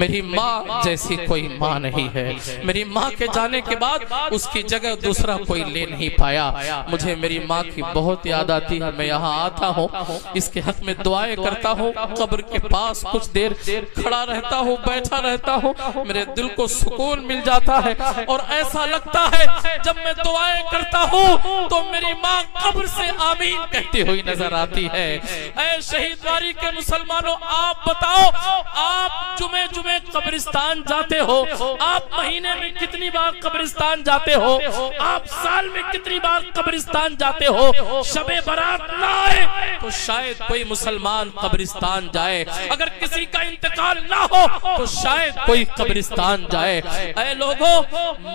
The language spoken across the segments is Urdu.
میری ماں جیسی کوئی ماں نہیں ہے، میری ماں کے جانے کے بعد اس کی جگہ دوسرا کوئی لے نہیں پایا۔ مجھے میری ماں کی بہت یاد آتی ہے، میں یہاں آتا ہوں، اس کے حق میں دعائیں کرتا ہوں، قبر کے پاس کچھ دیر کھڑا رہتا ہوں، بیٹھا رہتا ہوں، میرے دل کو سکون مل جاتا ہے، اور ایسا لگتا ہے جب میں دعائیں کرتا ہوں تو میری ماں قبر سے آمین کہتی ہوئی نظر آتی ہے۔ اے شہید واری کے مسلمانوں، آپ بتاؤ، آپ جمعے قبرستان جاتے ہو؟ آپ مہینے میں کتنی بار قبرستان جاتے ہو؟ آپ سال میں کتنی بار قبرستان جاتے ہو؟ شب برات نہ آئے تو شاید کوئی مسلمان قبرستان جائے، اگر کسی کا انتقال نہ ہو تو شاید کوئی قبرستان جائے۔ اے لوگوں،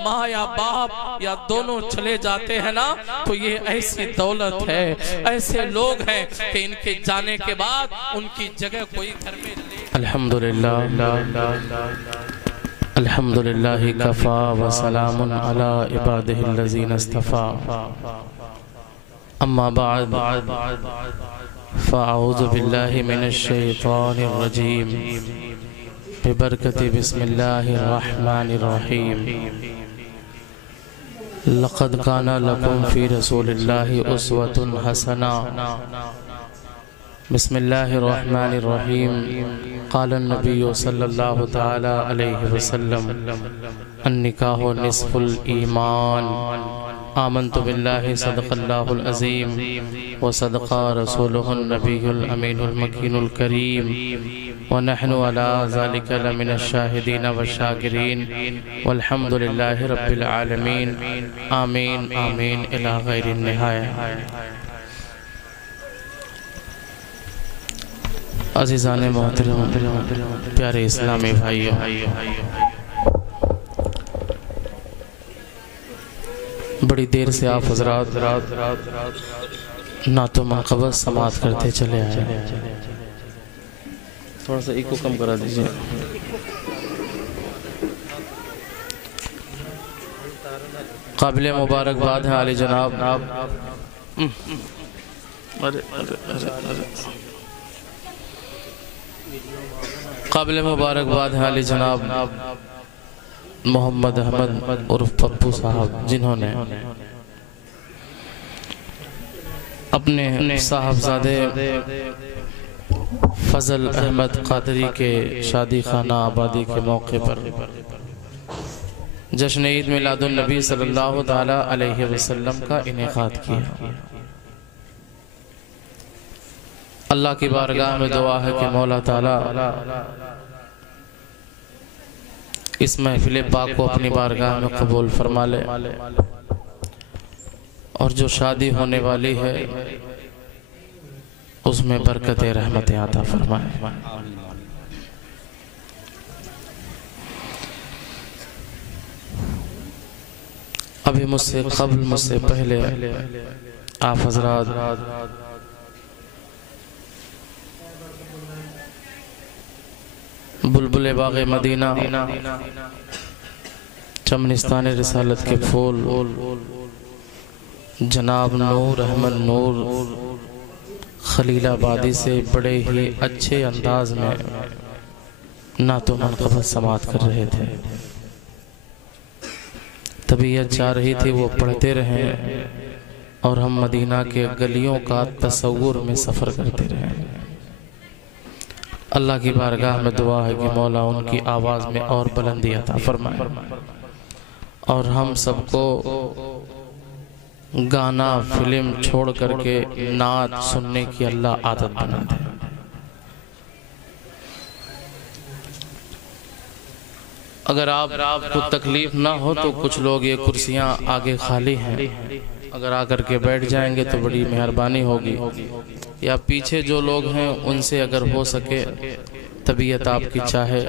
ماں یا باپ یا دونوں چلے جاتے ہیں نا، تو یہ ایسی دولت ہے، ایسے لوگ ہیں کہ ان کے جانے کے بعد ان کی جگہ کوئی گھر میں لے۔ الحمدللہ الحمدللہ کفا وسلام علی عبادہ الذین اصطفیٰ، اما بعد فاعوذ باللہ من الشیطان الرجیم، ببرکت بسم اللہ الرحمن الرحیم۔ لقد کان لکم فی رسول اللہ اسوۃ حسنہ۔ بسم اللہ الرحمن الرحیم۔ قال النبی صلی اللہ تعالی علیہ وسلم، النکاح نصف الایمان۔ آمنت باللہ صدق اللہ العظیم وصدق رسولہ النبی الامین المکین الکریم، ونحن علی ذلک لمن الشاہدین والشاکرین، والحمد للہ رب العالمین، آمین آمین الی غیر النہایہ۔ عزیزان محترم، پیارے اسلامی بھائیوں، بڑی دیر سے آپ حضرات نعت و منقبت سماعت کرتے چلے آئے۔ تھوڑا سا ایکو کم کرا دیجئے۔ قابل مبارکباد ہیں علی جناب، قابل مبارکباد ہے علی جناب محمد احمد عرف پپو صاحب، جنہوں نے اپنے صاحبزادے فضل احمد قادری کے شادی خانہ آبادی کے موقع پر جشن عید میلاد النبی صلی اللہ تعالی علیہ وسلم کا انعقاد کیا۔ اللہ کی بارگاہ میں دعا ہے کہ مولا تعالیٰ اس محفل پاک کو اپنی بارگاہ میں قبول فرما لے، اور جو شادی ہونے والی ہے اس میں برکت رحمت عطا فرمائے۔ ابھی مجھ سے قبل، مجھ سے پہلے آپ حضرات بلبل باغ مدینہ، چمنستان رسالت کے پھول، جناب نور احمد نور خلیل آبادی سے بڑے ہی اچھے انداز میں نعت و منقبت سماعت کر رہے تھے۔ طبیعت چاہ رہی تھی وہ پڑھتے رہیں اور ہم مدینہ کے گلیوں کا تصور میں سفر کرتے رہیں۔ اللہ کی بارگاہ میں دعا ہے کہ مولا ان کی آواز میں اور بلندی عطا فرمائے، اور ہم سب کو گانا فلم چھوڑ کر کے نعت سننے کی اللہ عادت بنا دے۔ اگر آپ کو تکلیف نہ ہو تو کچھ لوگ یہ کرسیاں آگے خالی ہیں، اگر آ کر کے بیٹھ جائیں گے تو بڑی مہربانی ہوگی، یا پیچھے جو لوگ ہیں ان سے اگر ہو سکے، طبیعت آپ کی چاہے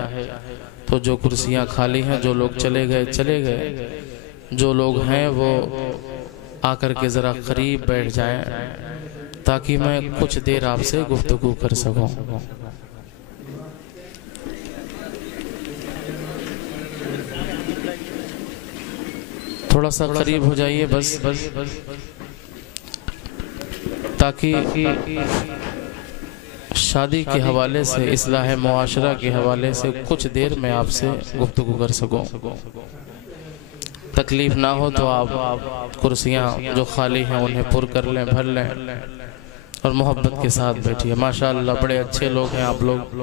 تو جو کرسیاں خالی ہیں، جو لوگ چلے گئے، جو لوگ ہیں وہ آ کر کے ذرا قریب بیٹھ جائیں تاکہ میں کچھ دیر آپ سے گفتگو کر سکوں۔ تھوڑا سا قریب ہو جائیے بس، تاکہ شادی کے حوالے سے، اصلاح معاشرہ کے حوالے سے کچھ دیر میں آپ سے گفتگو کر سکوں۔ تکلیف نہ ہو تو آپ کرسیاں جو خالی ہیں انہیں پر کر لیں، بھر لیں اور محبت کے ساتھ بیٹھیے۔ ماشاءاللہ بڑے اچھے لوگ ہیں آپ لوگ۔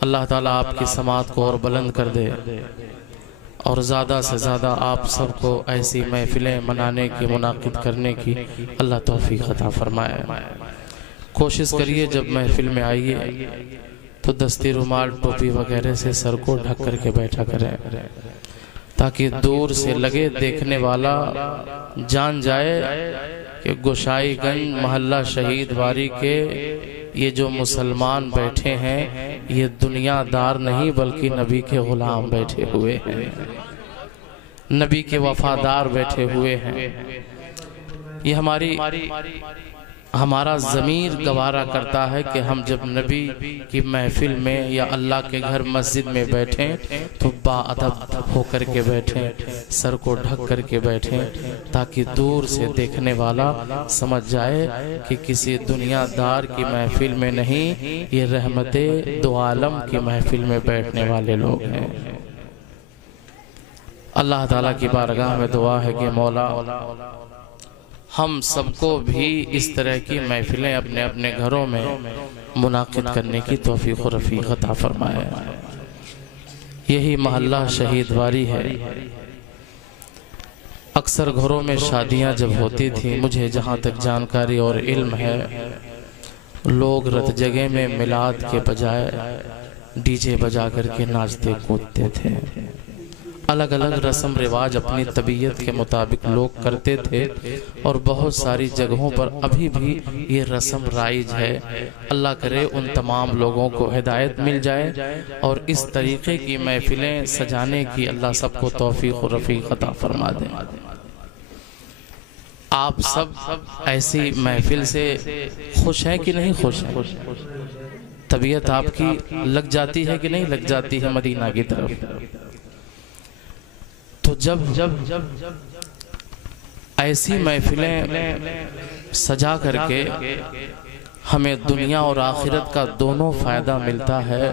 اللہ تعالیٰ آپ کی سماعت کو اور بلند کر دے، اور زیادہ سے زیادہ آپ سب کو ایسی محفلیں منانے کی، منعقد کرنے کی اللہ توفیق عطا فرمائے۔ کوشش کریے جب محفل میں آئیے تو دستی رومال، ٹوپی وغیرہ سے سر کو ڈھک کر کے بیٹھا کریں، تاکہ دور سے لگے دیکھنے والا جان جائے کہ گوشائی گنج محلہ شہید واری کے یہ جو مسلمان بیٹھے ہیں یہ دنیا دار نہیں بلکہ نبی کے غلام بیٹھے ہوئے ہیں، نبی کے وفادار بیٹھے ہوئے ہیں۔ یہ ہمارا ضمیر گوارا کرتا ہے کہ ہم جب نبی کی محفل میں یا اللہ کے گھر مسجد میں بیٹھیں تو باادب ہو کر کے بیٹھیں، سر کو ڈھک کر کے بیٹھیں، تاکہ دور سے دیکھنے والا سمجھ جائے کہ کسی دنیا دار کی محفل میں نہیں، یہ رحمت دو عالم کی محفل میں بیٹھنے والے لوگ ہیں۔ اللہ تعالیٰ کی بارگاہ میں دعا ہے کہ مولا ہم سب کو بھی اس طرح کی محفلیں اپنے اپنے گھروں میں منعقد کرنے کی توفیق و رفیق عطا فرمائے۔ یہی محلہ شہید واری ہے۔ اکثر گھروں میں شادیاں جب ہوتی تھی، مجھے جہاں تک جانکاری اور علم ہے، لوگ رت جگہ میں میلاد کے بجائے ڈی جے بجا کر کے ناچتے کودتے تھے۔ الگ الگ رسم رواج اپنی طبیعت کے مطابق لوگ کرتے تھے، اور بہت ساری جگہوں پر ابھی بھی یہ رسم رائج ہے۔ اللہ کرے ان تمام لوگوں کو ہدایت مل جائے اور اس طریقے کی محفلیں سجانے کی اللہ سب کو توفیق و رفیق عطا فرما دے۔ آپ سب ایسی محفل سے خوش ہیں کہ نہیں خوش ہیں؟ طبیعت آپ کی لگ جاتی ہے کہ نہیں لگ جاتی ہے مدینہ کی طرف؟ تو جب ایسی محفلیں سجا کر کے ہمیں دنیا اور آخرت کا دونوں فائدہ ملتا ہے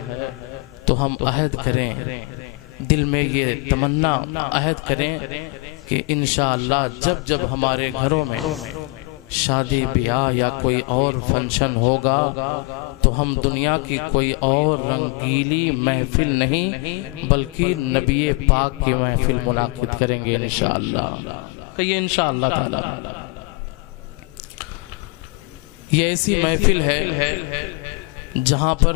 تو ہم عہد کریں، دل میں یہ تمنا عہد کریں کہ انشاءاللہ جب ہمارے گھروں میں شادی بیاہ یا کوئی اور فنکشن ہوگا تو ہم دنیا کی کوئی اور رنگیلی محفل نہیں بلکہ نبی پاک کی محفل منعقد کریں گے انشاءاللہ۔ کہیے انشاءاللہ تعالی۔ یہ ایسی محفل ہے جہاں پر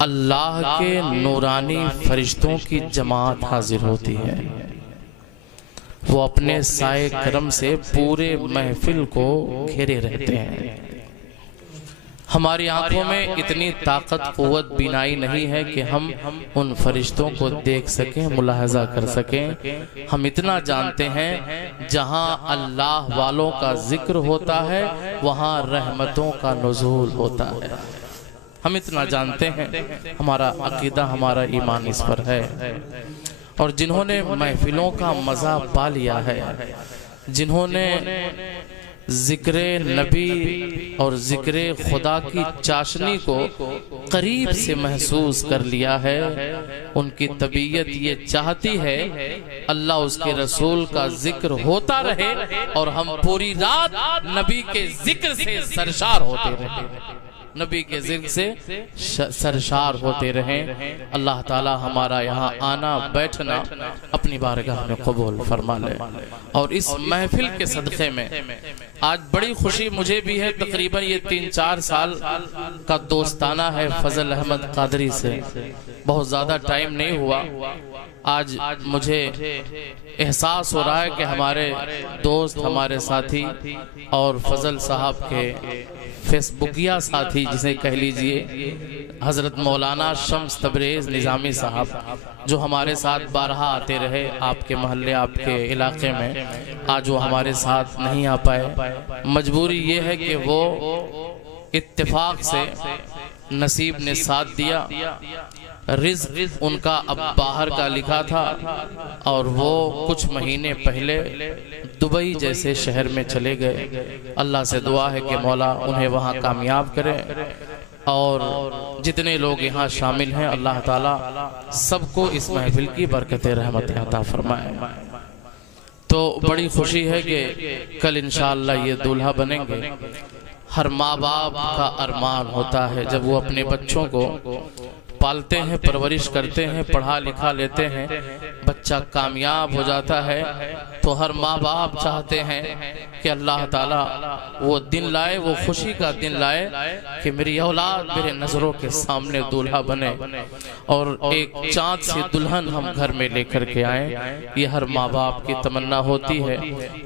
اللہ کے نورانی فرشتوں کی جماعت حاضر ہوتی ہے، وہ اپنے سائے کرم سے پورے محفل کو گھیرے رہتے ہیں۔ ہماری آنکھوں میں اتنی طاقت قوت بینائی نہیں ہے کہ ہم ان فرشتوں کو دیکھ سکیں، ملاحظہ کر سکیں۔ ہم اتنا جانتے ہیں جہاں اللہ والوں کا ذکر ہوتا ہے وہاں رحمتوں کا نزول ہوتا ہے۔ ہم اتنا جانتے ہیں، ہمارا عقیدہ ہمارا ایمان اس پر ہے۔ اور جنہوں نے محفلوں کا مزہ پا لیا ہے، جنہوں نے ذکر نبی اور ذکر خدا کی چاشنی کو قریب سے محسوس کر لیا ہے، ان کی طبیعت یہ چاہتی ہے اللہ اس کے رسول کا ذکر ہوتا رہے اور ہم پوری رات نبی کے ذکر سے سرشار ہوتے رہیں، نبی کے ذکر سے سرشار ہوتے رہیں۔ اللہ تعالی ہمارا یہاں آنا بیٹھنا اپنی بارگاہ میں قبول فرما لے۔ اور اس محفل کے صدقے میں آج بڑی خوشی مجھے بھی ہے، تقریباً یہ 3-4 سال کا دوستانہ ہے فضل احمد قادری سے، بہت زیادہ ٹائم نہیں ہوا۔ آج مجھے احساس ہو رہا ہے کہ ہمارے دوست، ہمارے ساتھی اور فضل صاحب کے فیس بکیا ساتھی جسے کہہ لیجئے، حضرت مولانا شمس تبریز نظامی صاحب جو ہمارے ساتھ بارہا آتے رہے آپ کے محلے، آپ کے علاقے میں، آج وہ ہمارے ساتھ نہیں آ پائے۔ مجبوری یہ ہے کہ وہ اتفاق سے نصیب نے ساتھ دیا، رزق ان کا اب باہر کا لکھا تھا، اور وہ کچھ مہینے پہلے دبئی جیسے شہر میں چلے گئے۔ اللہ سے دعا ہے کہ مولا انہیں وہاں کامیاب کرے، اور جتنے لوگ یہاں شامل ہیں اللہ تعالیٰ سب کو اس محفل کی برکت رحمت عطا فرمائے۔ تو بڑی خوشی ہے کہ کل انشاءاللہ یہ دولہا بنیں گے۔ ہر ماں باپ کا ارمان ہوتا ہے جب وہ اپنے بچوں کو پالتے ہیں، پرورش کرتے ہیں، پڑھا لکھا لیتے ہیں، بچہ کامیاب ہو جاتا ہے، تو ہر ماں باپ چاہتے ہیں کہ اللہ تعالیٰ وہ دن لائے، وہ خوشی کا دن لائے کہ میری اولاد میرے نظروں کے سامنے دولہا بنے، اور ایک چاند سے دلہن ہم گھر میں لے کر کے آئیں۔ یہ ہر ماں باپ کی تمنا ہوتی ہے،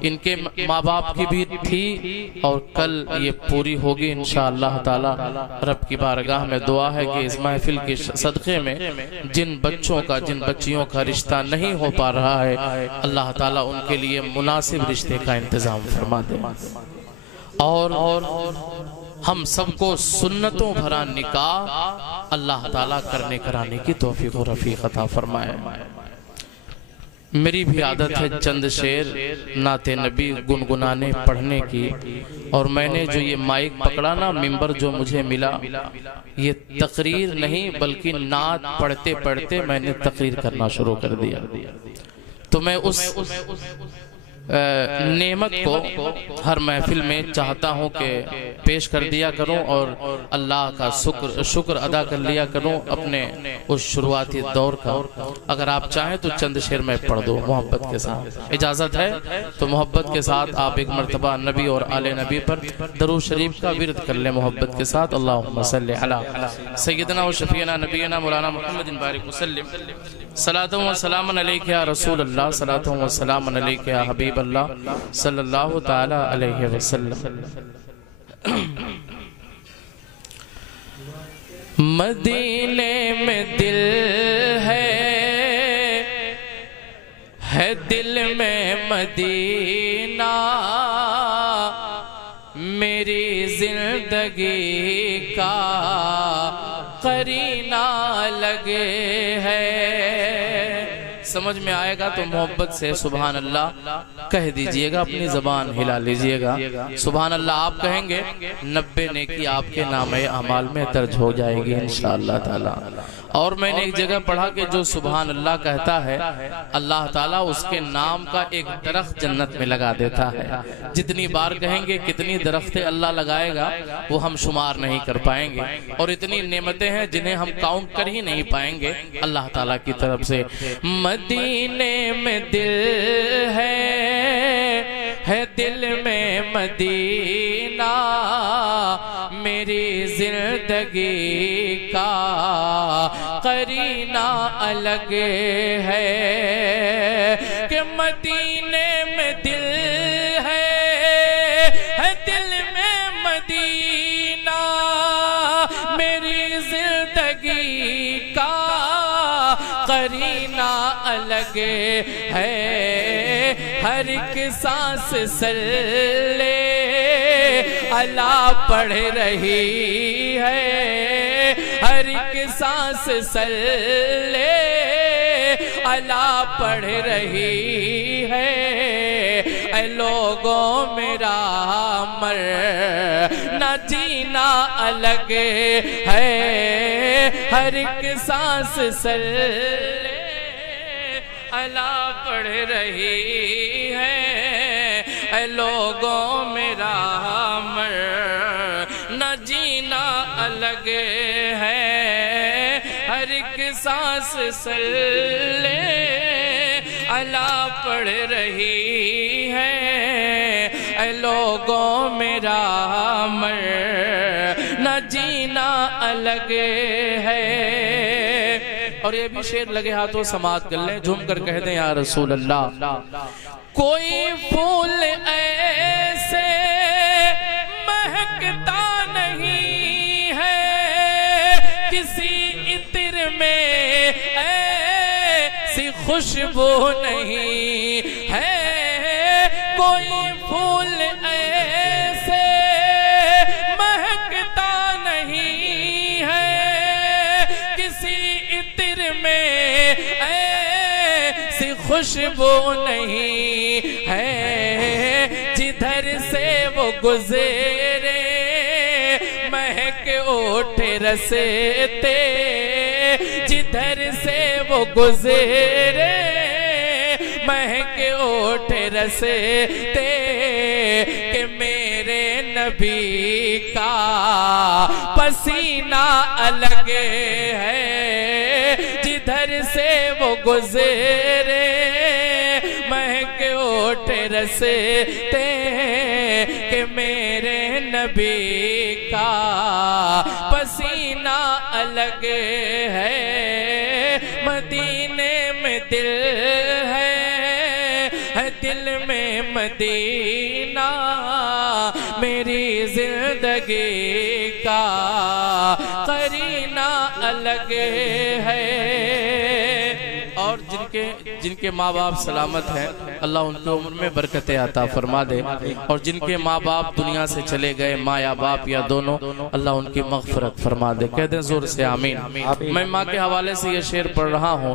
ان کے ماں باپ کی بھی تھی، اور کل یہ پوری ہوگی انشاءاللہ تعالیٰ۔ رب کی بارگاہ میں دعا ہے کہ اس محفل کے صدقے میں جن بچوں کا، جن بچیوں کا رشتہ نہیں ہو پا رہا ہے، اللہ تعالیٰ ان کے لیے مناسب رشتے کا انتظام فرما دے، اور ہم سب کو سنتوں بھرا نکاح اللہ تعالیٰ کرنے کرانے کی توفیق و رفیق عطا فرمائے۔ میری بھی عادت ہے چند شعر نعت نبی گنگنانے پڑھنے کی، اور میں نے جو یہ مائک پکڑا نا، ممبر جو مجھے ملا، یہ تقریر نہیں بلکہ نعت پڑھتے پڑھتے میں نے تقریر کرنا شروع کر دیا۔ تو میں اس نعمت کو ہر محفل میں چاہتا ہوں کہ پیش کر دیا کروں، اور اللہ کا شکر ادا کر لیا کروں اپنے اس شروعاتی دور کا۔ اگر آپ چاہیں تو چند شعر میں پڑھ دو محبت کے ساتھ، اجازت ہے تو محبت کے ساتھ آپ ایک مرتبہ نبی اور آل نبی پر درود شریف کا ورد کر لیں محبت کے ساتھ۔ اللہم صلی علی سیدنا و شفیعنا نبینا مولانا محمد بارک وسلم، صلاۃ و سلام علیک یا رسول اللہ، صلاۃ و سلام علیک یا حبیب اللہ صلی اللہ تعالی علیہ وسلم۔ مدینے میں دل ہے دل میں مدینہ، میری زندگی کا قرینہ لگے ہے۔ سمجھ میں آئے گا تو محبت سے سبحان اللہ کہہ دیجئے گا، اپنی زبان ہلا لیجئے گا۔ سبحان اللہ آپ کہیں گے 90 نیکی آپ کے نام اعمال میں درج ہو جائے گی انشاءاللہ تعالی۔ اور میں نے ایک جگہ پڑھا کہ جو سبحان اللہ کہتا ہے اللہ تعالیٰ اس کے نام کا ایک درخت جنت میں لگا دیتا ہے۔ جتنی بار کہیں گے کتنی درختیں اللہ لگائے گا وہ ہم شمار نہیں کر پائیں گے، اور اتنی نعمتیں ہیں جنہیں ہم کاؤنٹ کر ہی نہیں پائیں گے اللہ تعالیٰ کی طرف سے۔ مدینے میں دل ہے دل میں مدینہ، میری زندگی کا قرینہ الگ ہے، کہ مدینے میں دل ہے دل میں مدینہ، میری زندگی کا قرینہ الگ ہے۔ ہر ایک سانس صلی اللہ پڑھ رہی ہے، ہر ایک سانس صلی اللہ پڑھ رہی ہے۔ اے لوگوں میرا مرنا جینا الگ ہے، ہر ایک سانس صلی اللہ پڑھ رہی ہے۔ اے لوگوں میرا مرنا جینا الگ ہے، ہر ایک سانس صلی اللہ پڑھ رہی ہے۔ اے لوگوں میرا مرنا جینا الگ ہے۔ اور یہ بھی شعر لگے ہاتھوں سماعت کر لیں، جھوم کر کہہ دیں یا رسول اللہ۔ کوئی پھول ایسے مہکتا نہیں ہے، کسی عطر میں ایسی خوشبو نہیں ہے، کوئی پھول ایسے مہکتا نہیں ہے، خوشبو نہیں ہے جدھر سے وہ گزرے مہک اٹھے رستے جدھر سے وہ گزرے مہک اٹھے رستے کہ میرے نبی کا پسینہ الگ ہے جدھر سے وہ گزرے مہک اٹھے رستے کہ میرے نبی کا پسینہ الگ ہے مدینے میں دل ہے دل میں مدینہ میری زندگی کا قرینہ الگ ہے اور جن کے ماں باپ سلامت ہیں اللہ ان کی عمر میں برکت عطا فرما دے اور جن کے ماں باپ دنیا سے چلے گئے ماں یا باپ یا دونوں اللہ ان کی مغفرت فرما دے کہہ دیں زور سے آمین میں ماں کے حوالے سے یہ شعر پڑھ رہا ہوں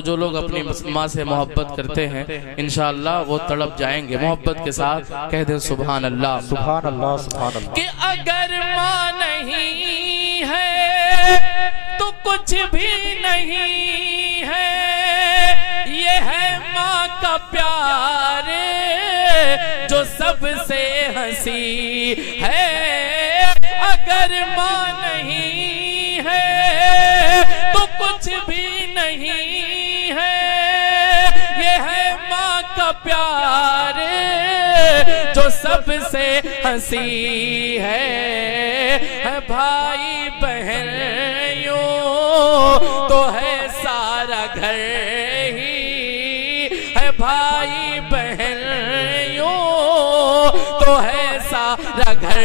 جو لوگ اپنی ماں سے محبت کرتے ہیں انشاءاللہ وہ تڑپ جائیں گے محبت کے ساتھ کہہ دیں سبحان اللہ سبحان اللہ سبحان اللہ کہ اگر ماں نہیں ہے تو کچھ بھی نہیں ہے یہ ہے ماں کا پیار جو سب سے ہنسی ہے اگر ماں نہیں ہے تو کچھ بھی نہیں ہے یہ ہے ماں کا پیار جو سب سے ہنسی ہے بھائی بہن یوں تو ہے سارا گھر بھائی بہن یوں تو ہے سارا گھر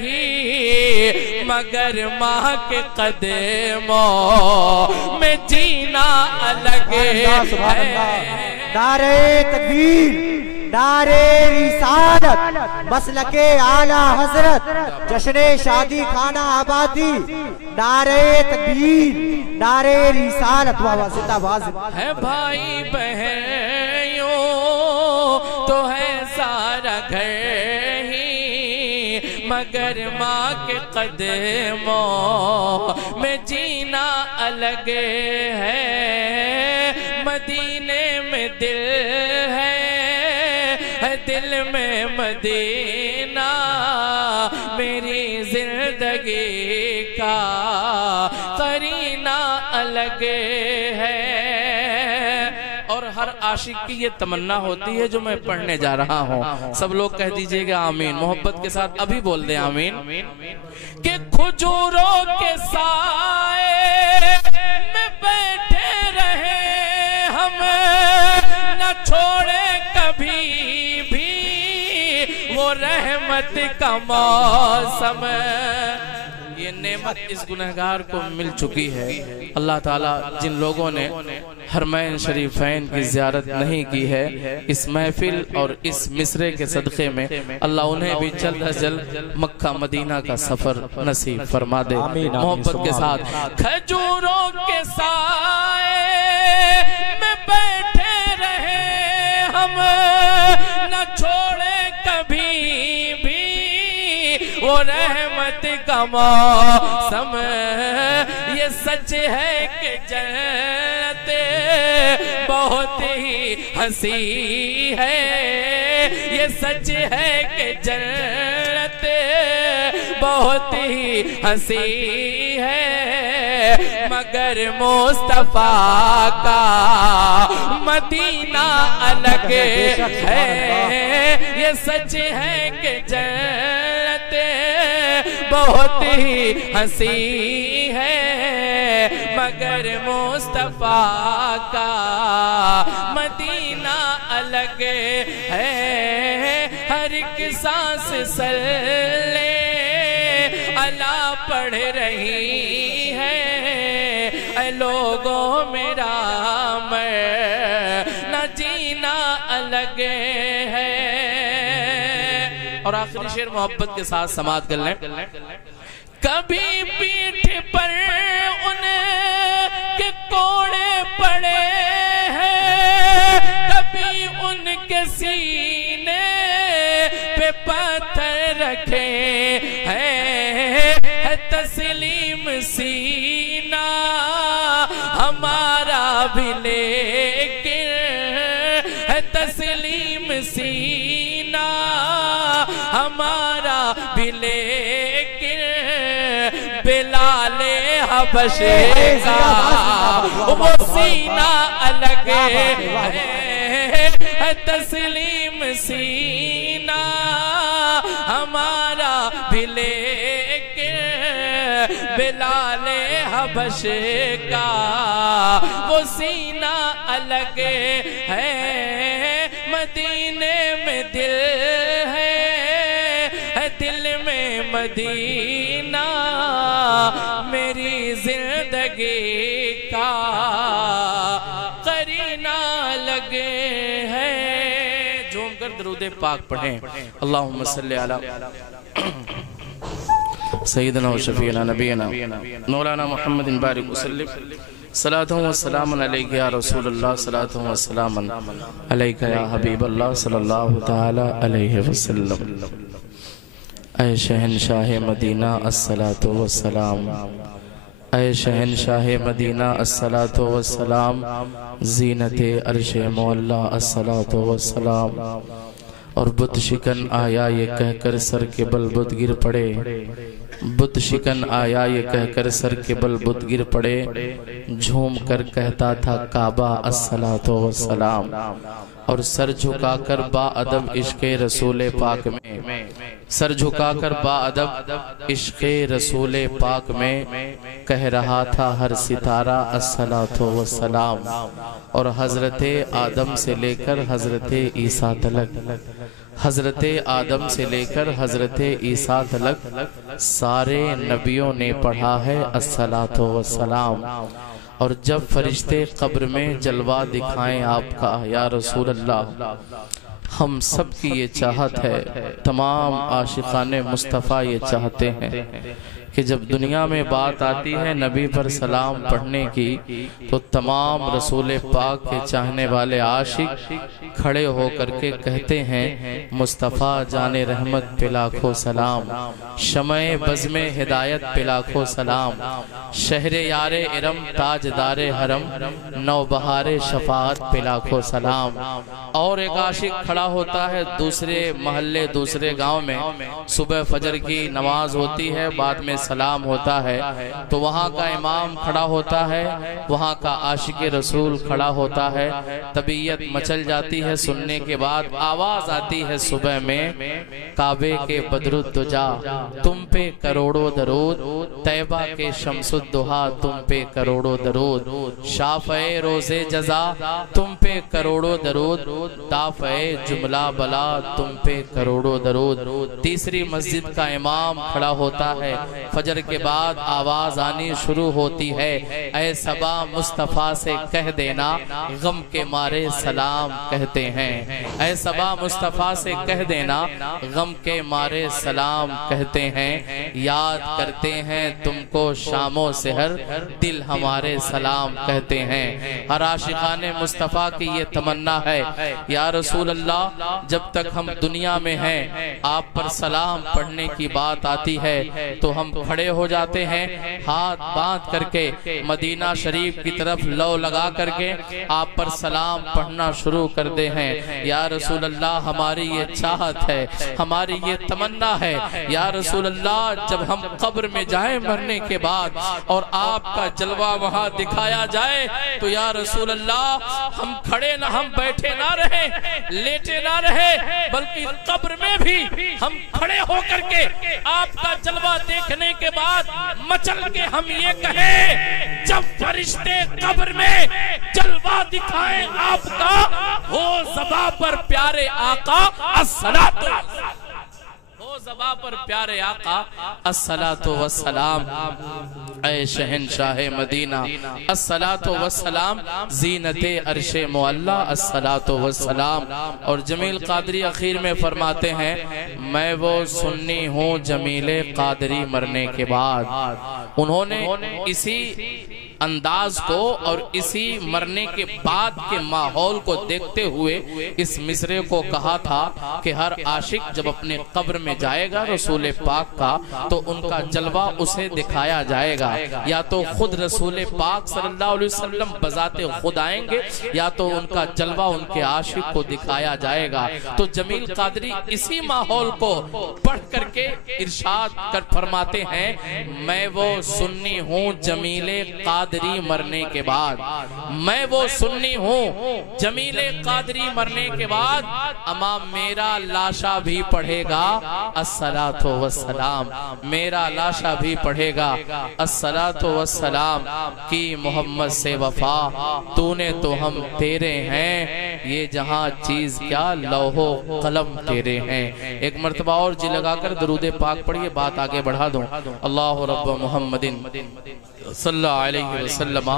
ہی مگر ماں کے قدموں میں جینا الگ ہے نعرہ تکبیر نعرہ رسالت مسلک اعلیٰ حضرت جشن شادی خانہ آبادی نعرہ تکبیر نعرہ رسالت بابا زندہ باد ہے بھائی بہنوں تو ہے سارا گھر ہی مگر ماں کے قدموں میں جینا الگ ہے مدینے میں دل ہے دل میں مدینہ میری زندگی کا قرینہ الگ ہے اور ہر عاشق کی یہ تمنا ہوتی ہے جو میں پڑھنے جا رہا ہوں سب لوگ کہہ دیجئے گا آمین محبت کے ساتھ ابھی بول دیں آمین کہ کھجوروں کے سائے میں بیٹھے رہے ہم نہ چھوڑے کبھی وہ رحمت کا موسم یہ نعمت اس گنہگار کو مل چکی ہے اللہ تعالیٰ جن لوگوں نے حرمین شریفین کی زیارت نہیں کی ہے اس محفل اور اس مصرے کے صدقے میں اللہ انہیں بھی جلد از جلد مکہ مدینہ کا سفر نصیب فرما دے محبت کے ساتھ کھجوروں کے سائے میں بیٹھے رہے ہم نہ چھوڑے کبھی بھی وہ رحمت کا موسم یہ سچ ہے کہ جنت بہت ہی ہنسی ہے یہ سچ ہے کہ جنت بہت ہی ہنسی ہے مگر مصطفیٰ کا مدینہ الگ ہے یہ سچ ہے کہ جنت بہت ہی ہنسی ہے مگر مصطفیٰ کا مدینہ الگ ہے ہر ایک سانس صلی اللہ پڑھ رہی ہے اے لوگوں میرا مرنا جینا الگ ہے اور آخری شعر محبت کے ساتھ سماعت کر لیں کبھی پیٹھ پر ان کے کوڑے پڑے ہیں کے سینے پہ پتھر رکھے ہے تسلیم سینہ ہمارا بھی لیکن ہے تسلیم سینہ ہمارا بھی لیکن بلال حبشے کا وہ سینہ الگ ہے تسلیم سینہ ہمارا بھی لیکن بلال حبشے کا وہ سینہ الگ ہے مدینے میں دل ہے دل میں مدینہ میری زندگی کا قرینہ لگے ہے جھوم کر درود پاک پڑھیں اللہم صلی علی سیدنا و شفیعنا نبینا مولانا محمد بارک وسلم صلاة و سلام علیکہ یا رسول اللہ صلاة و سلام علیکہ یا حبیب اللہ صلی اللہ تعالی علیہ وسلم اے شہنشاہ مدینہ الصلاة والسلام اے شہنشاہ مدینہ الصلاة والسلام زینت عرش مولا الصلاة والسلام اور بت شکن آیا یہ کہہ کر سر کے بل بت گر پڑے بت شکن آیا یہ کہہ کر سر کے بل بت گر پڑے جھوم کر کہتا تھا کعبہ الصلاة والسلام اور سر جھکا کر با ادب عشق رسول پاک میں سر جھکا کر با ادب عشق رسول پاک میں کہہ رہا تھا ہر ستارہ الصلاة والسلام اور حضرت آدم سے لے کر حضرت عیسیٰ تلک حضرت آدم سے لے کر حضرت عیسیٰ تلک سارے نبیوں نے پڑھا ہے الصلاة والسلام اور جب فرشتے قبر میں جلوہ دکھائیں آپ کا یا رسول اللہ ہم سب کی یہ چاہت ہے تمام عاشقان مصطفیٰ یہ چاہتے ہیں کہ جب دنیا میں بات آتی ہے نبی پر سلام پڑھنے کی تو تمام رسول پاک کے چاہنے والے عاشق کھڑے ہو کر کے کہتے ہیں مصطفیٰ جان رحمت پہ لاکھوں سلام شمع بزم ہدایت پہ لاکھوں سلام شہر یار ارم تاجدار حرم نوبہار شفاعت پہ لاکھوں سلام اور ایک عاشق کھڑا ہوتا ہے دوسرے محلے دوسرے گاؤں میں صبح فجر کی نماز ہوتی ہے بعد میں سلام ہوتا ہے تو وہاں کا امام کھڑا ہوتا ہے وہاں کا عاشق رسول کھڑا ہوتا ہے طبیعت مچل جاتی ہے سننے کے بعد آواز آتی ہے صبح میں کعبے کے بدر الدجا تم پہ کروڑوں درود طیبہ کے شمس الدہا تم پہ کروڑوں درود شافع روز جزا تم پہ کروڑوں درود دافع جملہ بلا تم پہ کروڑوں درود تیسری مسجد کا امام کھڑا ہوتا ہے فجر کے بعد آواز آنی شروع ہوتی ہے اے صبا مصطفیٰ سے کہہ دینا غم کے مارے سلام کہتے ہیں اے صبا مصطفیٰ سے کہہ دینا غم کے مارے سلام کہتے ہیں یاد کرتے ہیں تم کو شام و سحر دل ہمارے سلام کہتے ہیں ہر عاشقان مصطفیٰ کی یہ تمنا ہے یا رسول اللہ جب تک ہم دنیا میں ہیں آپ پر سلام پڑھنے کی بات آتی ہے تو ہم کھڑے ہو جاتے ہیں ہاتھ باندھ کر کے مدینہ شریف کی طرف لو لگا کر کے آپ پر سلام پڑھنا شروع کرتے ہیں یا رسول اللہ ہماری یہ چاہت ہے ہماری یہ تمنا ہے یا رسول اللہ جب ہم قبر میں جائیں مرنے کے بعد اور آپ کا جلوہ وہاں دکھایا جائے تو یا رسول اللہ ہم کھڑے نہ ہم بیٹھے نہ رہیں لیٹے نہ رہے بلکہ قبر میں بھی ہم کھڑے ہو کر کے آپ کا جلوہ دیکھنے کے بعد مچل کے ہم یہ کہیں جب فرشتے قبر میں جلوہ دکھائیں آپ کا ہو زباں پر پیارے آقا الصلاۃ ہو زباں پر پیارے آقا الصلاۃ والسلام اے شہنشاہ مدینہ الصلاۃ والسلام زینت عرش معلا الصلاۃ والسلام اور جمیل قادری اخیر میں فرماتے ہیں میں وہ سنی ہوں جمیل قادری مرنے کے بعد انہوں نے اسی انداز کو اور اسی مرنے کے بعد کے ماحول کو دیکھتے ہوئے اس مصرے کو کہا تھا کہ ہر عاشق جب اپنے قبر میں جائے گا رسول پاک کا تو ان کا جلوہ اسے دکھایا جائے گا، یا تو خود رسول پاک صلی اللہ علیہ وسلم بذات خود آئیں گے یا تو ان کا جلوہ ان کے عاشق کو دکھایا جائے گا۔ تو جمیل قادری اسی ماحول کو پڑھ کر کے ارشاد کر فرماتے ہیں میں وہ سنی ہوں جمیل قادری مرنے کے بعد، میں وہ سنی ہوں جمیل قادری مرنے کے بعد، اما میرا لاشا بھی پڑھے گا الصلاۃ والسلام، میرا لاشا بھی پڑھے گا الصلاۃ والسلام کی محمد سے وفا، تو نے تو ہم تیرے ہیں، یہ جہاں چیز کیا لوح و قلم تیرے ہیں۔ ایک مرتبہ اور جی لگا کر درود پاک پڑھیے، بات آگے بڑھا دوں۔ اللہ رب محمد صلی اللہ علیہ وسلم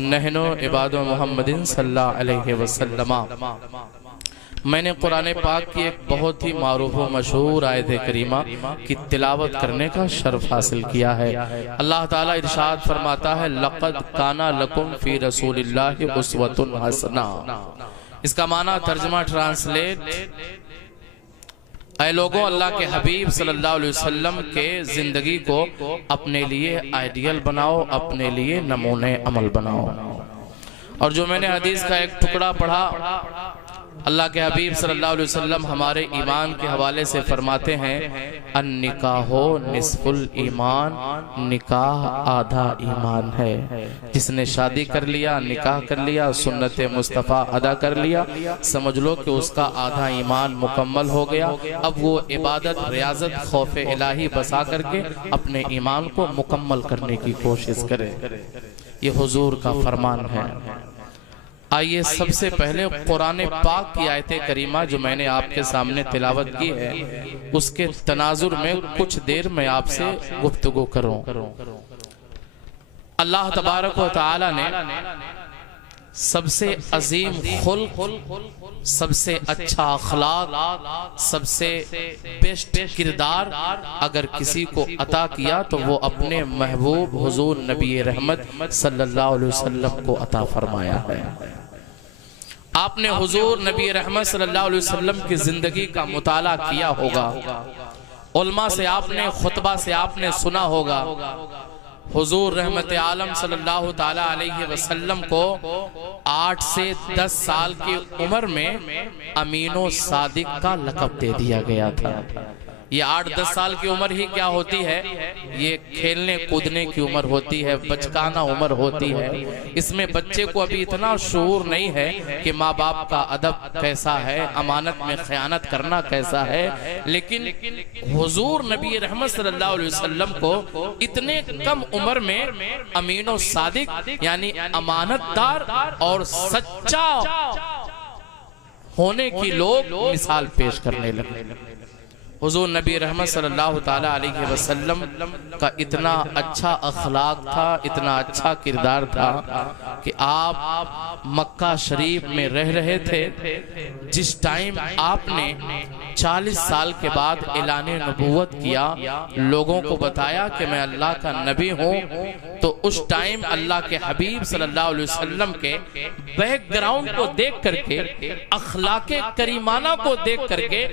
نحنو عباد محمد صلی اللہ علیہ وسلم۔ میں نے قرآن پاک کی ایک بہت ہی معروف و مشہور آیت کریمہ کی تلاوت کرنے کا شرف حاصل کیا ہے۔ اللہ تعالیٰ ارشاد فرماتا ہے لَقَدْ كَانَ لَكُمْ فِي رَسُولِ اللَّهِ أُسْوَةٌ حَسَنَةٌ۔ اس کا معنی ترجمہ ٹرانسلیٹ، اے لوگوں اللہ کے حبیب صلی اللہ علیہ وسلم کے زندگی کو اپنے لیے آئیڈیل بناؤ، اپنے لیے نمونے عمل بناؤ۔ اور جو میں نے حدیث کا ایک ٹکڑا پڑھا، اللہ کے حبیب صلی اللہ علیہ وسلم ہمارے ایمان کے حوالے سے فرماتے ہیں النکاح نصف الایمان، نکاح آدھا ایمان ہے۔ جس نے شادی کر لیا، نکاح کر لیا، سنت مصطفیٰ ادا کر لیا، سمجھ لو کہ اس کا آدھا ایمان مکمل ہو گیا۔ اب وہ عبادت، ریاضت، خوف الہی بسا کر کے اپنے ایمان کو مکمل کرنے کی کوشش کرے۔ یہ حضور کا فرمان ہے۔ آئیے سب سے پہلے قرآن پاک کی آیت کریمہ جو میں نے آپ کے سامنے تلاوت کی ہے اس کے تناظر میں کچھ دیر میں آپ سے گفتگو کروں۔ اللہ تبارک و تعالی نے سب سے عظیم خلق، سب سے اچھا اخلاق، سب سے بیسٹ کردار اگر کسی کو عطا کیا تو وہ اپنے محبوب حضور نبی رحمت صلی اللہ علیہ وسلم کو عطا فرمایا ہے۔ آپ نے حضور نبی رحمت صلی اللہ علیہ وسلم کی زندگی کا مطالعہ کیا ہوگا، علماء سے آپ نے، خطبہ سے آپ نے سنا ہوگا۔ حضور رحمت عالم صلی اللہ تعالیٰ علیہ وسلم کو 8 سے 10 سال کی عمر میں امین و صادق کا لقب دے دیا گیا تھا۔ یہ 8-10 سال کی عمر ہی کیا ہوتی ہے؟ یہ کھیلنے کودنے کی عمر ہوتی ہے، بچکانہ عمر ہوتی ہے۔ اس میں بچے کو ابھی اتنا شعور نہیں ہے کہ ماں باپ کا ادب کیسا ہے، امانت میں خیانت کرنا کیسا ہے، لیکن حضور نبی رحمت صلی اللہ علیہ وسلم کو اتنے کم عمر میں امین و صادق یعنی امانت دار اور سچا ہونے کی لوگ مثال پیش کرنے لگے۔ حضور نبی رحمت صلی اللہ تعالیٰ علیہ وسلم کا اتنا اچھا اخلاق تھا، اتنا اچھا کردار تھا کہ آپ مکہ شریف میں رہ رہے تھے۔ جس ٹائم آپ نے 40 سال کے بعد اعلان نبوت کیا، لوگوں کو بتایا کہ میں اللہ کا نبی ہوں، تو اس ٹائم اللہ کے حبیب صلی اللہ علیہ وسلم کے بیک گراؤنڈ کو دیکھ کر کے، اخلاق کریمانہ کو دیکھ کر کے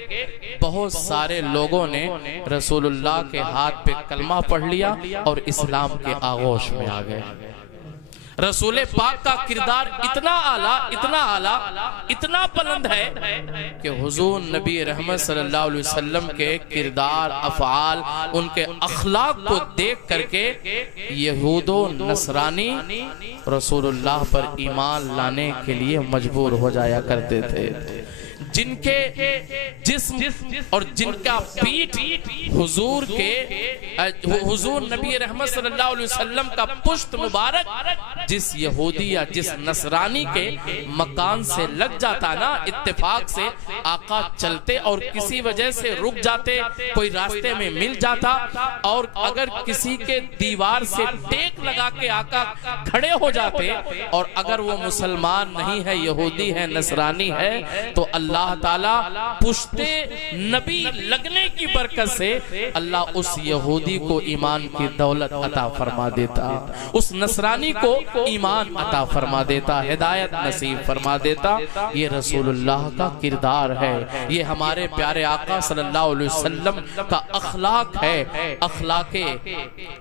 بہت سارے لوگوں نے رسول اللہ کے ہاتھ پہ کلمہ پڑھ لیا اور اسلام کے آغوش میں آ گئے۔ رسول پاک کا کردار اتنا اعلیٰ، اتنا اعلیٰ، اتنا بلند ہے کہ حضور نبی رحمت صلی اللہ علیہ وسلم کے کردار، افعال، ان کے اخلاق کو دیکھ کر کے یہود و نصرانی رسول اللہ پر ایمان لانے کے لیے مجبور ہو جایا کرتے تھے۔ جن کے جسم اور جن کا پیٹ حضور نبی رحمت صلی اللہ علیہ وسلم کا پشت مبارک جس یہودی یا جس نصرانی کے مکان سے لگ جاتا نا، اتفاق سے آقا چلتے اور کسی وجہ سے رک جاتے، کوئی راستے میں مل جاتا، اور اگر کسی کے دیوار سے ٹیک لگا کے آقا کھڑے ہو جاتے، اور اگر وہ مسلمان نہیں ہے، یہودی ہے، نصرانی ہے، تو اللہ تعالیٰ پشتے نبی لگنے کی برکت سے اللہ اس یہودی کو ایمان کی دولت عطا فرما دیتا، اس نصرانی کو ایمان عطا فرما دیتا، ہدایت نصیب فرما دیتا۔ یہ رسول اللہ کا کردار ہے، یہ ہمارے پیارے آقا صلی اللہ علیہ وسلم کا اخلاق ہے۔ اخلاق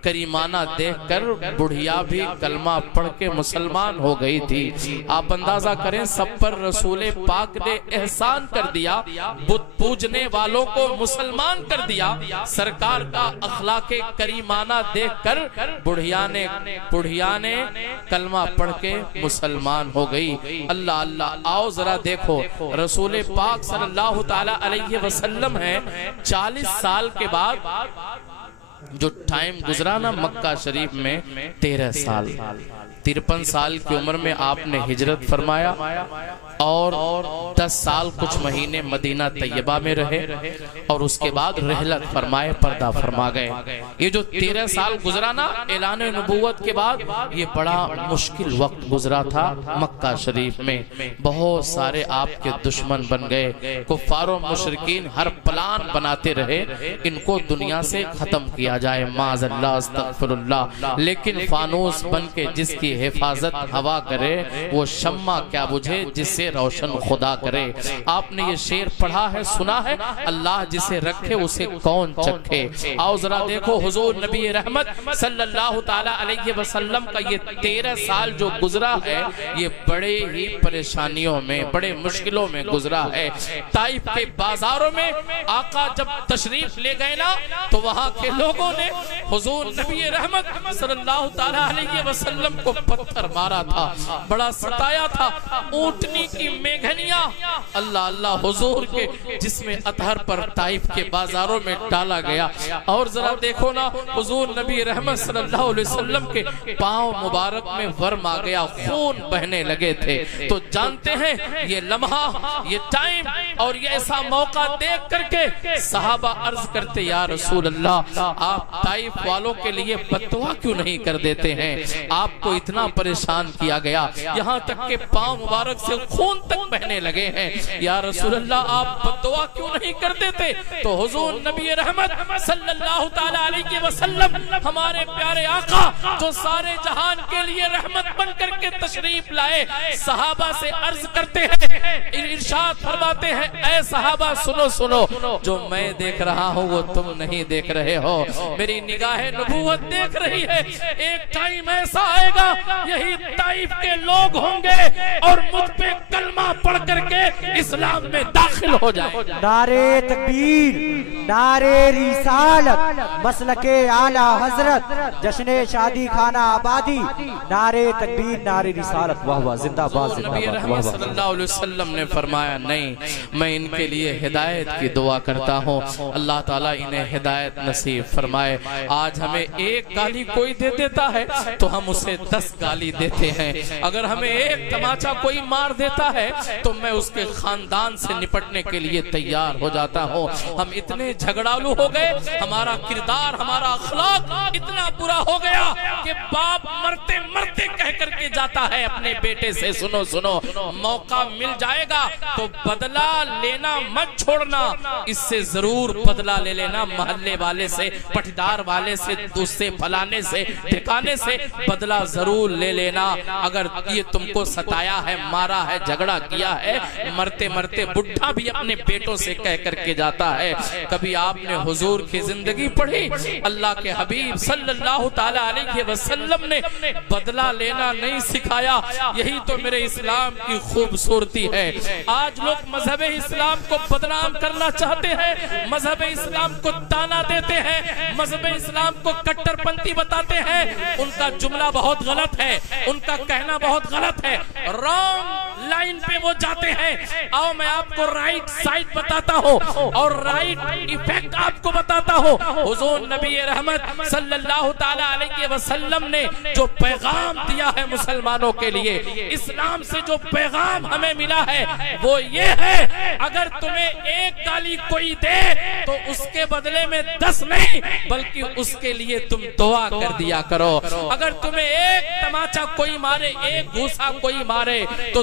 کریمانہ دیکھ کر بڑھیا بھی کلمہ پڑھ کے مسلمان ہو گئی تھی۔ آپ اندازہ کریں سب پر رسول پاک نے احسان کر دیا، بت پوجنے والوں کو مسلمان کر دیا۔ سرکار کا اخلاق کریمانہ دیکھ کر بڑھیا نے کلمہ پڑھ کے مسلمان ہو گئی۔ اللہ اللہ، آؤ ذرا دیکھو رسول پاک صلی اللہ تعالی علیہ وسلم ہے، 40 سال کے بعد جو ٹائم گزرا نا مکہ شریف میں 13 سال، 53 سال کی عمر میں آپ نے ہجرت فرمایا اور 10 سال کچھ مہینے مدینہ طیبہ میں رہے اور اس کے بعد رحلت فرمائے، پردہ فرما گئے۔ یہ جو 13 سال گزرا نا اعلان نبوت کے بعد، یہ بڑا مشکل وقت گزرا تھا مکہ شریف میں۔ بہت سارے آپ کے دشمن بن گئے، کفار و مشرکین ہر پلان بناتے رہے ان کو دنیا سے ختم کیا جائے، معاذ اللہ استغفر اللہ۔ لیکن فانوس بن کے جس کی حفاظت ہوا کرے وہ شمع کیا بجھے جس سے روشن خدا کرے۔ آپ نے یہ شعر پڑھا ہے، سنا ہے، اللہ جسے رکھے اسے کون چکھے۔ آؤ ذرا دیکھو حضور نبی رحمت صلی اللہ تعالی علیہ وسلم کا یہ 13 سال جو گزرا ہے، یہ بڑے ہی پریشانیوں میں، بڑے مشکلوں میں گزرا ہے۔ طائف کے بازاروں میں آقا جب تشریف لے گئے نا تو وہاں کے لوگوں نے حضور نبی رحمت صلی اللہ تعالی علیہ وسلم کو پتھر مارا تھا، بڑا ستایا تھا۔ اونٹنی کی میگھنیاں اللہ اللہ حضور کے جسم اطہر پر طائف کے بازاروں میں ڈالا گیا۔ اور ذرا دیکھو نا حضور نبی رحمت صلی اللہ علیہ وسلم کے پاؤں مبارک میں ورم آ گیا، خون بہنے لگے تھے۔ تو جانتے ہیں یہ لمحہ، یہ ٹائم اور یہ ایسا موقع دیکھ کر کے صحابہ عرض کرتے یا رسول اللہ آپ طائف والوں کے لیے بددعا کیوں نہیں کر دیتے ہیں؟ آپ کو اتنا پریشان کیا گیا، یہاں تک کہ پاؤں مبارک سے خون تک بہنے لگے ہیں، یا رسول اللہ آپ بددعا کیوں نہیں کر دیتے؟ تو حضور نبی رحمت صلی اللہ تعالی علیہ وسلم ہمارے پیارے آقا جو سارے جہان کے لیے رحمت بن کر کے تشریف لائے، صحابہ سے عرض کرتے ہیں، ارشاد فرماتے ہیں اے صحابہ سنو سنو، جو میں دیکھ رہا ہوں وہ تم نہیں دیکھ رہے ہو، میری نگاہ نبوت دیکھ رہی ہے۔ ایک ٹائم ایسا آئے گا یہی طائف کے لوگ ہوں گے اور مجھ پہ کلمہ پڑھ کر کے اسلام میں داخل ہو جائے۔ نعرے تکبیر، نعرے رسالت، مسلک اعلی حضرت، جشن شادی خانہ آبادی، نعرے تکبیر، نعرے رسالت، واہ واہ، زندہ باد زندہ نبی باد۔ رحمت صلی اللہ علیہ وسلم نے فرمایا نہیں، میں ان کے لیے ہدایت کی دعا کرتا ہوں، اللہ تعالیٰ انہیں ہدایت نصیب فرمائے۔ آج ہمیں ایک گالی کوئی دے دیتا ہے تو ہم اسے 10 گالی دیتے ہیں، اگر ہمیں ایک تماچا کوئی مار دیتا ہے تو میں اس کے خاندان سے نپٹنے کے لیے تیار ہو جاتا ہوں۔ ہم اتنے جھگڑالو ہو گئے، ہمارا کردار، ہمارا اخلاق اتنا برا ہو گیا کہ باپ مرتے مرتے کہہ کر کے جاتا ہے اپنے بیٹے سے سنو سنو، موقع مل جائے گا تو بدلہ لینا مت چھوڑنا، اس سے ضرور بدلہ لے لینا، محلے والے سے، پٹدار والے سے، دوسرے فلانے سے، ٹھکانے سے بدلہ ضرور لے لینا۔ اگر یہ تم کو ستایا ہے، مارا ہے، جھگڑا کیا ہے، مرتے مرتے بڑھا بھی اپنے بیٹوں سے کہہ کر کے جاتا ہے۔ کبھی آپ نے حضور کی زندگی پڑھی، اللہ کے حبیب صلی اللہ تعالی علیہ وسلم نے بدلہ لینا نہیں سکھایا، یہی تو میرے اسلام کی خوبصورتی ہے۔ آج لوگ مذہب اسلام کو بدنام کرنا چاہتے ہیں، مذہب اسلام کو تانا دیتے ہیں، مذہب اسلام کو کٹر پنتھی بتاتے ہیں، ان کا جملہ بہت غلط ہے، ان کا کہنا بہت غلط ہے، رانگ لائن پہ وہ جاتے ہیں۔ آؤ میں آپ کو رائٹ سائڈ بتاتا ہوں اور رائٹ ایفیکٹ آپ کو بتاتا ہوں۔ حضور نبی رحمت صلی اللہ تعالی علیہ وسلم نے جو پیغام دیا ہے مسلمانوں کے لیے، اسلام سے جو پیغام ہمیں ملا ہے وہ یہ ہے، اگر تمہیں ایک گالی کوئی دے تو اس کے بدلے میں 10 نہیں بلکہ اس کے لیے تم دعا کر دیا کرو۔ اگر تمہیں ایک تماچا کوئی مارے، ایک گھوسا کوئی مارے تو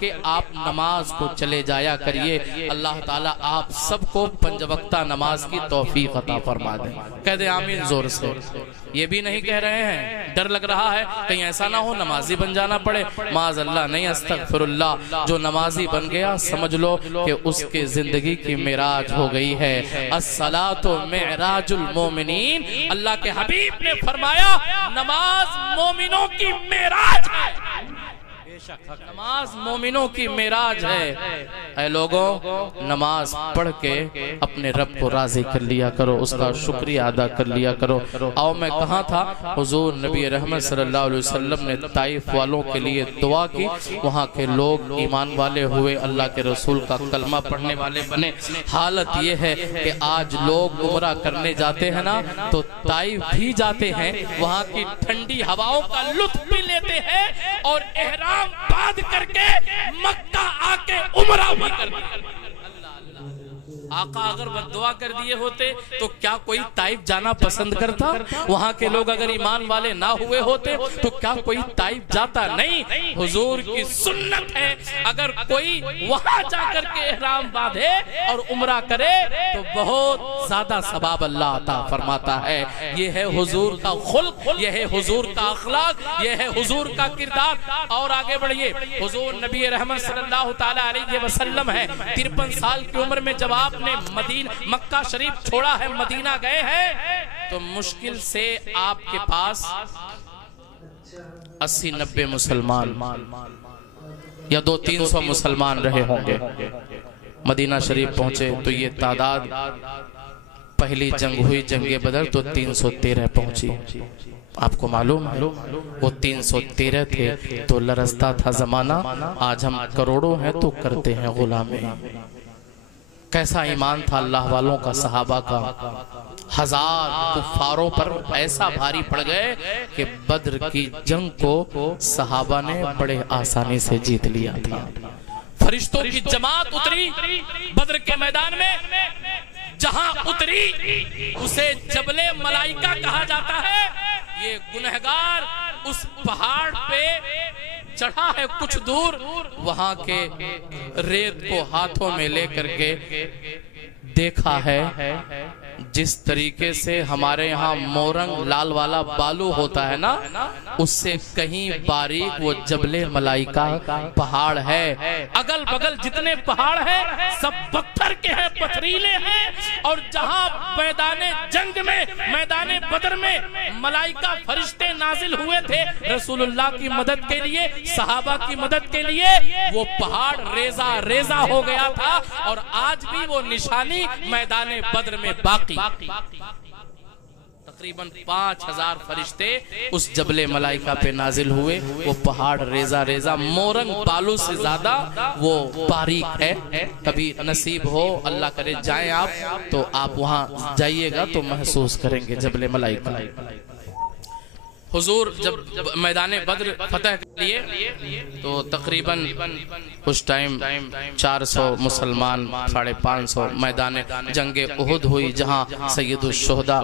کے آپ نماز کو چلے جایا کریے. اللہ تعالیٰ آپ سب کو 5 وقتہ نماز کی توفیق عطا فرما دے. کہہ دیں آمین زور سے. یہ بھی نہیں کہہ رہے ہیں, ڈر لگ رہا ہے کہیں ایسا نہ ہو نمازی بن جانا پڑے. معاذ اللہ نہیں, استغفر اللہ. جو نمازی بن گیا سمجھ لو کہ اس کے زندگی کی معراج ہو گئی ہے. الصلاۃ معراج المومنین. اللہ کے حبیب نے فرمایا نماز مومنوں کی معراج ہے. نماز مومنوں کی معراج ہے. اے لوگوں, نماز پڑھ کے اپنے رب کو راضی کر لیا کرو, اس کا شکریہ ادا کر لیا کرو. آؤ میں کہاں تھا, حضور نبی رحمت صلی اللہ علیہ وسلم نے طائف والوں کے لیے دعا کی. وہاں کے لوگ ایمان والے ہوئے, اللہ کے رسول کا کلمہ پڑھنے والے بنے. حالت یہ ہے کہ آج لوگ عمرہ کرنے جاتے ہیں نا تو طائف بھی جاتے ہیں, وہاں کی ٹھنڈی ہواؤں کا لطف بھی لیتے ہیں اور احرام باندھ کر کے مکہ آ کے عمرہ بھی کرتے ہیں. آقا اگر بددعا کر دیے ہوتے تو کیا کوئی طائف جانا پسند کرتا؟ وہاں کے لوگ اگر ایمان والے نہ ہوئے ہوتے تو کیا کوئی طائف جاتا؟ نہیں. حضور کی سنت ہے اگر کوئی وہاں جا کر کے احرام باندھے اور عمرہ کرے تو بہت زیادہ ثواب اللہ عطا فرماتا ہے. یہ ہے حضور کا خلق, یہ ہے حضور کا اخلاق, یہ ہے حضور کا کردار. اور آگے بڑھئے, حضور نبی رحمت صلی اللہ تعالی علیہ وسلم ہے. 53 سال کی عمر میں جب آپ نے مکہ شریف چھوڑا ہے, مدینہ گئے ہیں, تو مشکل سے آپ کے پاس 80-90 مسلمان یا 200-300 مسلمان رہے ہوں گے. مدینہ شریف پہنچے تو یہ تعداد, پہلی جنگ ہوئی جنگ بدر تو 313 پہنچی. آپ کو معلوم ہے وہ 313 تھے تو لرزتا تھا زمانہ. آج ہم کروڑوں ہیں تو کرتے ہیں غلامی. کیسا ایمان تھا اللہ والوں کا, صحابہ کا. 1000 کفاروں پر ایسا بھاری پڑ گئے کہ بدر کی جنگ کو صحابہ نے بڑے آسانی سے جیت لیا تھا. فرشتوں کی جماعت اتری بدر کے میدان میں, جہاں اتری اسے جبل ملائکہ کہا جاتا ہے. یہ گنہگار اس پہاڑ پہ چڑھا ہے کچھ دور, وہاں کے ریت کو ہاتھوں میں لے کر کے دیکھا ہے جس طریقے سے ہمارے یہاں مورنگ لال والا بالو ہوتا ہے نا, اس سے کہیں باریک وہ جبل ملائکہ پہاڑ ہے. اگل بگل جتنے پہاڑ ہیں سب پتھر کے ہیں, پتھریلے ہیں. اور جہاں میدان جنگ میں, میدان بدر میں ملائکہ فرشتے نازل ہوئے تھے رسول اللہ کی مدد کے لیے, صحابہ کی مدد کے لیے, وہ پہاڑ ریزہ ریزہ ہو گیا تھا. اور آج بھی وہ نشانی میدان بدر میں باقی. تقریباً 5000 فرشتے اس جبل ملائکہ پہ نازل ہوئے. وہ پہاڑ ریزہ ریزہ, مورنگ بالو سے زیادہ وہ باریک ہے. کبھی نصیب ہو, اللہ کرے جائیں آپ, تو آپ وہاں جائیے گا تو محسوس کریں گے جبل ملائکہ. حضور جب میدان بدر فتح کر لیے تو تقریباً اس ٹائم 400 مسلمان, 550. میدان جنگ احد ہوئی جہاں سید الشہداء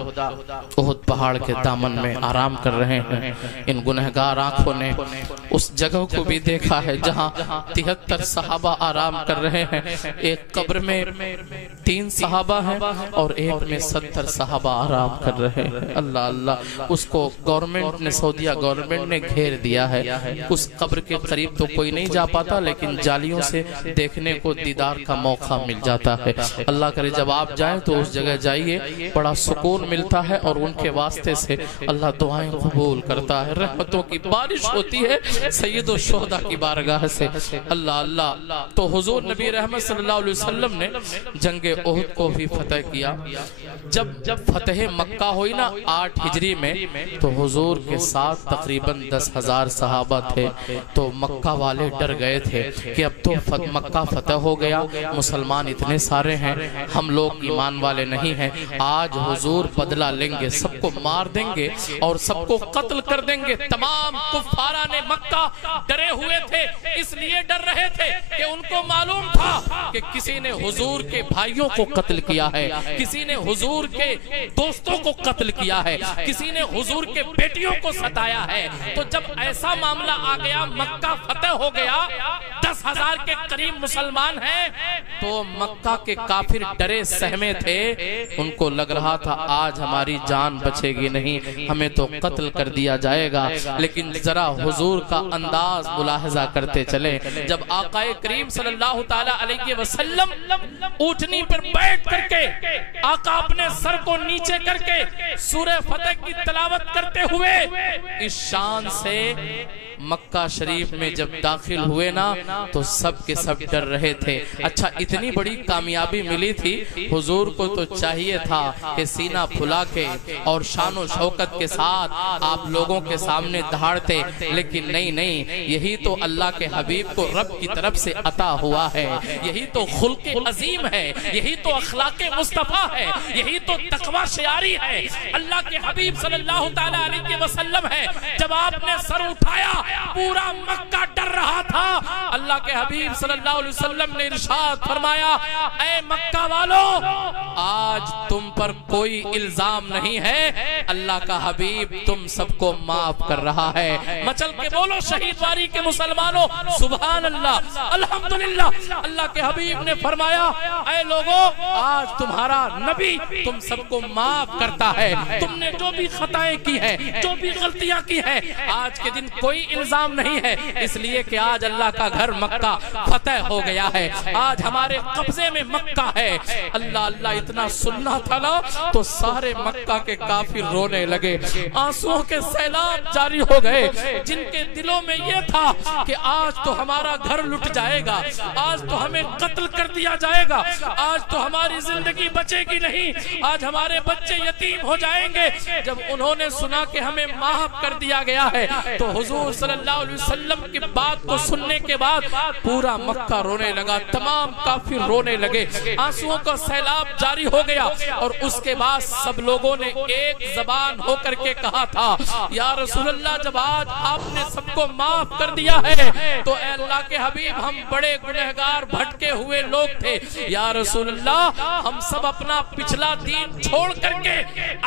احد پہاڑ کے دامن میں آرام کر رہے ہیں. ان گنہگار آنکھوں نے اس جگہ کو بھی دیکھا ہے جہاں 73 صحابہ آرام کر رہے ہیں. ایک قبر میں 3 صحابہ ہیں اور ایک میں 70 صحابہ آرام کر رہے ہیں. اللہ اللہ, اس کو گورنمنٹ نے, سعودیہ گورنمنٹ نے گھیر دیا ہے. اس قبر کے قریب تو کوئی نہیں جا پاتا, لیکن جالیوں سے دیکھنے کو دیدار کا موقع مل جاتا ہے. اللہ کرے جب آپ جائیں تو اس جگہ جائیے, بڑا سکون ملتا ہے اور ان کے واسطے سے اللہ دعائیں قبول کرتا ہے, رحمتوں کی بارش ہوتی ہے سید الشہداء کی بارگاہ سے. اللہ اللہ. تو حضور نبی رحمت صلی اللہ علیہ وسلم نے جنگ احد کو بھی فتح کیا. جب فتح مکہ ہوئی نا 8 ہجری میں, تو حضور کے ساتھ تقریباً 10,000 صحابہ تھے. تو مکہ والے ڈر گئے تھے کہ اب تو مکہ فتح ہو گیا, مسلمان اتنے سارے ہیں, ہم لوگ ایمان والے نہیں ہیں, آج حضور بدلہ لیں گے, سب کو مار دیں گے اور سب کو قتل کر دیں گے. تمام کفاران مکہ ڈرے ہوئے تھے, اس لیے ڈر رہے تھے کہ ان کو معلوم تھا کہ کسی نے حضور کے بھائیوں کو قتل کیا ہے، کسی نے حضور کے دوستوں کو قتل کیا ہے، کسی نے حضور کے بیٹیوں کو ستایا ہے۔ تو جب ایسا معاملہ آ گیا، مکہ فتح ہو گیا، 10,000 کے قریب مسلمان ہیں، تو مکہ کے کافر ڈرے سہمے تھے، ان کو لگ رہا تھا آج ہماری جان بچے گی نہیں، ہمیں تو قتل کر دیا جائے گا۔ لیکن ذرا حضور کا انداز ملاحظہ کرتے چلے، جب آقا کریم صلی اللہ تعالی علیہ وسلم اونٹنی پر بیٹھ کر کے آقا اپنے سر کو نیچے کر کے سورہ فتح کی تلاوت کرتے ہوئے اس شان سے مکہ شریف میں جب داخل ہوئے نا تو سب کے سب ڈر رہے تھے۔ اچھا اتنی بڑی کامیابی ملی تھی، حضور کو تو چاہیے تھا کہ سینہ پھلا کے اور شان و شوکت کے ساتھ آپ لوگوں کے سامنے دہاڑتے، لیکن نہیں، یہی تو اللہ کے حبیب کو رب کی طرف سے عطا ہوا ہے، یہی تو خلق عظیم ہے، یہی تو اخلاق مصطفیٰ ہے، یہی تو تقوی شعاری ہے، اللہ کے حبیب صلی اللہ تعالی علیہ وسلم ہے۔ جب آپ نے سر اٹھایا پورا مکہ ڈر رہا تھا، اللہ کے حبیب صلی اللہ علیہ وسلم نے ارشاد فرمایا، اے مکہ والو آج تم پر کوئی الزام نہیں ہے، اللہ کا حبیب تم سب کو معاف کر رہا ہے۔ مچل کے بولو شہید واری کے مسلمانوں سبحان اللہ الحمدللہ۔ اللہ کے حبیب نے فرمایا، اے لوگو آج تمہارا نبی تم سب کو معاف کرتا ہے، تم نے جو بھی خطائیں کی ہیں، جو بھی غلطیاں کی ہیں، آج کے دن کوئی الزام نہیں ہے، اس لیے کہ آج اللہ کا گھر مکہ فتح ہو گیا ہے، آج ہمارے قبضے میں مکہ ہے۔ اللہ اتنا سننا تھا نا تو سارے مکہ کے کافر رونے لگے، آنسوؤں کے سیلاب جاری ہو گئے، جن کے دلوں میں یہ تھا کہ آج تو ہمارا گھر لٹ جائے گا، آج تو ہمیں قتل کر دیا جائے گا، آج تو ہماری زندگی بچے گی نہیں، آج ہمارے بچے یتیم ہو جائیں گے۔ جب انہوں نے سنا کہ ہمیں معاف کر دیا گیا ہے تو حضور صلی اللہ علیہ وسلم کی بات کو سننے کے بعد پورا مکہ رونے لگا، تمام کافر رونے لگے، آنسوؤں کا سیلاب جاری ہو گیا، اور اس کے بعد سب لوگوں نے ایک زبان ہو کر کے کہا تھا، یا رسول اللہ جب آج آپ نے سب کو معاف کر دیا ہے تو اے اللہ کے حبیب ہم بڑے گنہگار بھٹکے ہوئے لوگ تھے، یا رسول اللہ ہم سب اپنا پچھلا دین چھوڑ کر کے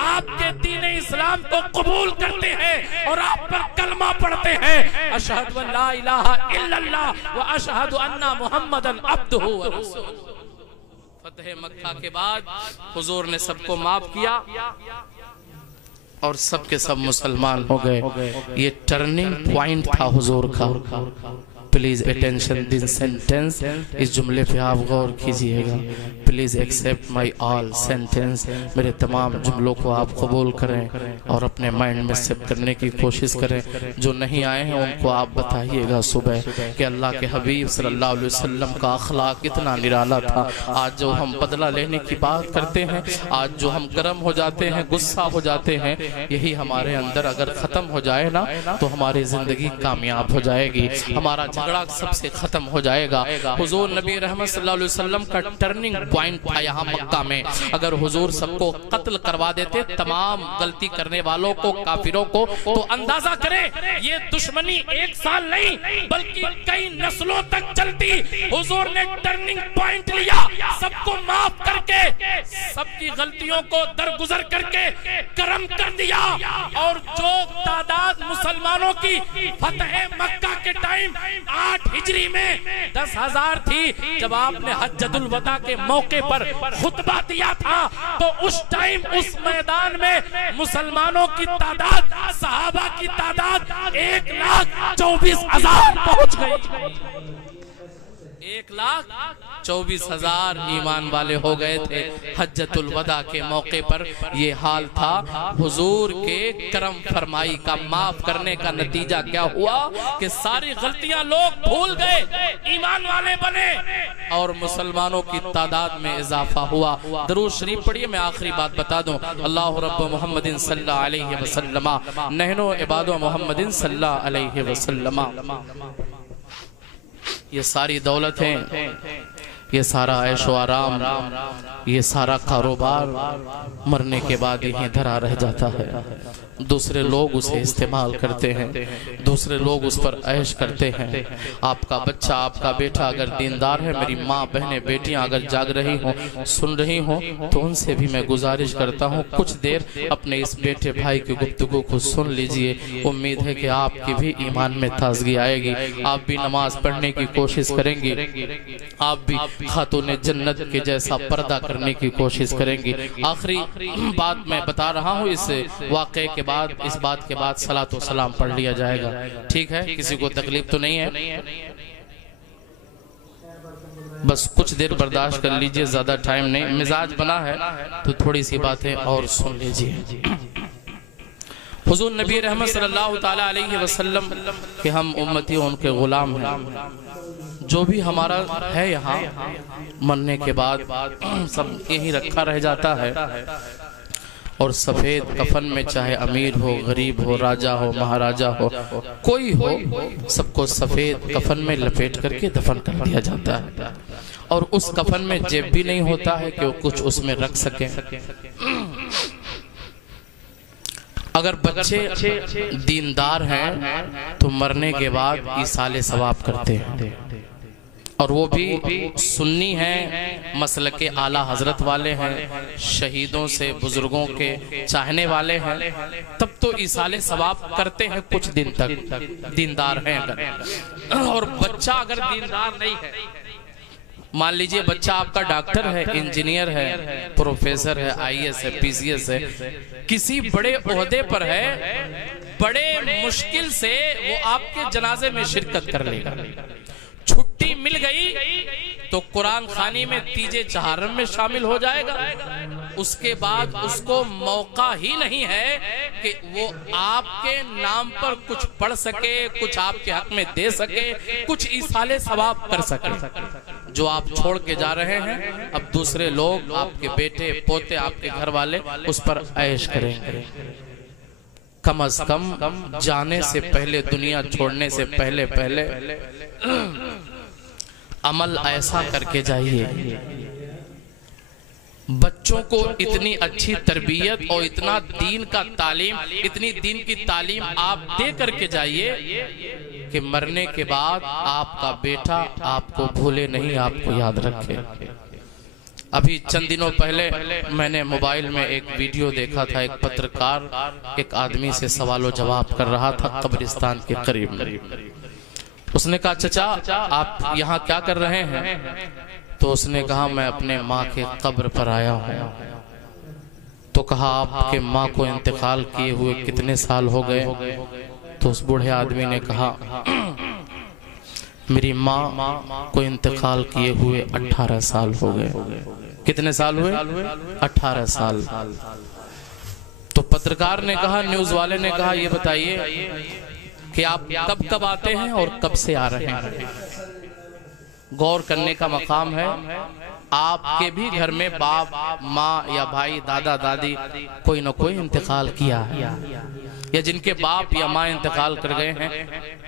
آپ کے دین اسلام کو قبول کرتے ہیں اور آپ پر کلمہ پڑھتے ہیں، اشہد ان لا الہ الا اللہ و اشہد ان محمدًا عبدہ و رسولہ۔ فتح مکہ کے بعد حضور نے سب کو معاف کیا اور سب کے سب مسلمان ہو گئے۔ یہ ٹرننگ پوائنٹ تھا حضور کا۔ پلیز اٹینشن دس سینٹنس، اس جملے پہ آپ غور کیجئے گا۔ Please accept my all sentence, میرے تمام جملوں کو آپ قبول کریں اور اپنے مائنڈ میں سیو کرنے کی کوشش کریں۔ جو نہیں آئے ہیں ان کو آپ بتائیے گا صبح کہ اللہ کے حبیب صلی اللہ علیہ وسلم کا اخلاق اتنا نرالا تھا۔ آج جو ہم بدلہ لینے کی بات کرتے ہیں، آج جو ہم گرم ہو جاتے ہیں، غصہ ہو جاتے ہیں، یہی ہمارے اندر اگر ختم ہو جائے نا تو ہماری زندگی کامیاب ہو جائے گی، ہمارا جھگڑا سب سے ختم ہو جائے گا۔ حضور نبی رحمت صلی اللہ علیہ وسلم کا ٹرننگ پوائنٹ تھا یہاں مکہ میں۔ اگر حضور سب کو قتل کروا دیتے، تمام غلطی کرنے والوں کو، کافروں کو، تو اندازہ کریں یہ دشمنی ایک سال نہیں بلکہ کئی نسلوں تک چلتی۔ حضور نے ٹرننگ پوائنٹ لیا، سب کو معاف کر کے، سب کی غلطیوں کو درگزر کر کے کرم کر دیا، اور جو تعداد مسلمانوں کی فتح مکہ کے ٹائم 8 ہجری میں 10,000 تھی، جب آپ نے حجۃ الوداع کے موقع پر خطبہ دیا تھا تو اس ٹائم اس میدان میں مسلمانوں کی تعداد، صحابہ کی تعداد 1,24,000 پہنچ گئی۔ 1,24,000 ایمان والے ہو گئے تھے حجۃ الوداع کے موقع پر۔ یہ حال تھا حضور کے کرم فرمائی کا، معاف کرنے کا نتیجہ کیا ہوا کہ ساری غلطیاں لوگ بھول گئے، ایمان والے بنے اور مسلمانوں کی تعداد میں اضافہ ہوا۔ درود شریف پڑھیے۔ میں آخری بات بتا دوں، اللہ رب محمد صلی اللہ علیہ وسلم، نحنو عباد محمد صلی اللہ علیہ وسلم۔ یہ ساری دولتیں، یہ سارا عیش و آرام، یہ سارا کاروبار مرنے کے بعد یہیں دھرا رہ جاتا ہے۔ دوسرے لوگ اسے استعمال کرتے ہیں، دوسرے لوگ اس پر عیش کرتے ہیں۔ آپ کا بچہ، آپ کا بیٹا اگر دیندار ہے، میری ماں بہنیں بیٹیاں اگر جاگ رہی ہوں، سن رہی ہوں، تو ان سے بھی میں گزارش کرتا ہوں کچھ دیر اپنے اس بیٹے بھائی کی گفتگو کو سن لیجئے۔ امید ہے کہ آپ کی بھی ایمان میں تازگی آئے گی، آپ بھی نماز پڑھنے کی کوشش کریں گی، آپ بھی خاتون جنت کے جیسا پردہ کرنے کی کوشش کریں گی۔ آخری بات میں بتا رہا ہوں، اس واقعے کے بعد، اس بات کے بعد صلاۃ و سلام پڑھ لیا جائے گا، ٹھیک ہے؟ کسی کو تکلیف تو نہیں ہے؟ بس کچھ دیر برداشت کر لیجئے، زیادہ ٹائم نہیں، مزاج بنا ہے تو تھوڑی سی باتیں اور سن لیجئے۔ حضور نبی رحمت صلی اللہ تعالیٰ علیہ وسلم کہ ہم امتی ان کے غلام ہیں، جو بھی ہمارا ہے یہاں مرنے کے بعد سب یہی رکھا رہ جاتا ہے، اور سفید کفن میں چاہے امیر ہو، غریب ہو، راجہ ہو، مہاراجہ ہو، کوئی ہو، سب کو سفید کفن میں لپیٹ کر کے دفن کر دیا جاتا ہے، اور اس کفن میں جیب بھی نہیں ہوتا ہے کہ وہ کچھ اس میں رکھ سکیں۔ اگر بچے دیندار ہیں تو مرنے کے بعد ایصال ثواب کرتے ہیں، اور وہ بھی سنی ہیں، مسلک اعلیٰ حضرت والے ہیں، شہیدوں سے بزرگوں کے چاہنے والے ہیں، تب تو ایصال ثواب کرتے ہیں کچھ دن تک، دیندار ہیں اگر۔ اور بچہ اگر دیندار نہیں ہے، مان لیجئے بچہ آپ کا ڈاکٹر ہے، انجینئر ہے، پروفیسر ہے، آئی ایس ہے، پی سی ایس ہے، کسی بڑے عہدے پر ہے، بڑے مشکل سے وہ آپ کے جنازے میں شرکت کر لے گا۔ چھٹی مل گئی تو قرآن خوانی میں تیجے چہارم میں شامل ہو جائے گا، اس کے بعد اس کو موقع ہی نہیں ہے کہ وہ آپ کے نام پر کچھ پڑھ سکے، کچھ آپ کے حق میں دے سکے، کچھ ایصال ثواب کر سکے۔ جو آپ چھوڑ کے جا رہے ہیں، اب دوسرے لوگ، آپ کے بیٹے پوتے، آپ کے گھر والے اس پر عیش کریں گے۔ کم از کم جانے سے پہلے، دنیا چھوڑنے سے پہلے عمل ایسا کر کے جائیے، بچوں کو اتنی اچھی تربیت اور اتنا دین کا تعلیم، اتنی دین کی تعلیم آپ دے کر کے جائیے کہ مرنے کے بعد آپ کا بیٹا آپ کو بھولے نہیں، آپ کو یاد رکھے۔ ابھی چند دنوں پہلے میں نے موبائل میں ایک ویڈیو دیکھا تھا، ایک پترکار ایک آدمی سے سوال و جواب کر رہا تھا قبرستان کے قریب۔ اس نے کہا چچا آپ یہاں کیا کر رہے ہیں؟ تو اس نے کہا میں اپنے ماں کے قبر پر آیا ہوں۔ تو کہا آپ کے ماں کو انتقال کیے ہوئے کتنے سال ہو گئے؟ تو اس بوڑھے آدمی نے کہا میری ماں کو انتقال کیے ہوئے 18 سال ہو گئے۔ کتنے سال ہوئے؟ 18 سال۔ تو پترکار نے کہا، نیوز والے نے کہا یہ بتائیے کہ آپ کب کب آتے ہیں اور کب سے آ رہے ہیں؟ غور کرنے کا مقام ہے، آپ کے بھی گھر میں باپ، ماں یا بھائی، دادا دادی کوئی نہ کوئی انتقال کیا ہے، یا جن کے باپ یا ماں انتقال کر گئے ہیں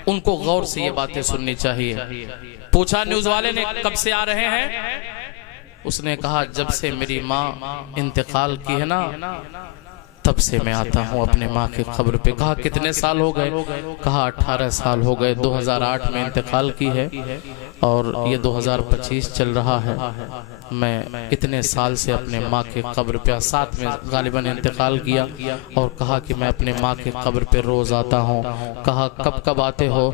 ان کو غور سے یہ باتیں سننی چاہیے۔ پوچھا نیوز والے نے کب سے آ رہے ہیں؟ اس نے کہا جب سے میری ماں انتقال کی ہے نا تب سے میں آتا ہوں اپنے ماں کے قبر پہ۔ کہا کتنے سال ہو گئے؟ کہا 18 سال ہو گئے، 2008 میں انتقال کی ہے اور یہ 2025 چل رہا ہے۔ میں اتنے سال سے اپنے ماں کے قبر پہ، 7 میں غالباً انتقال کیا، اور کہا کہ میں اپنے ماں کے قبر پہ روز آتا ہوں۔ کہا کب کب آتے ہو؟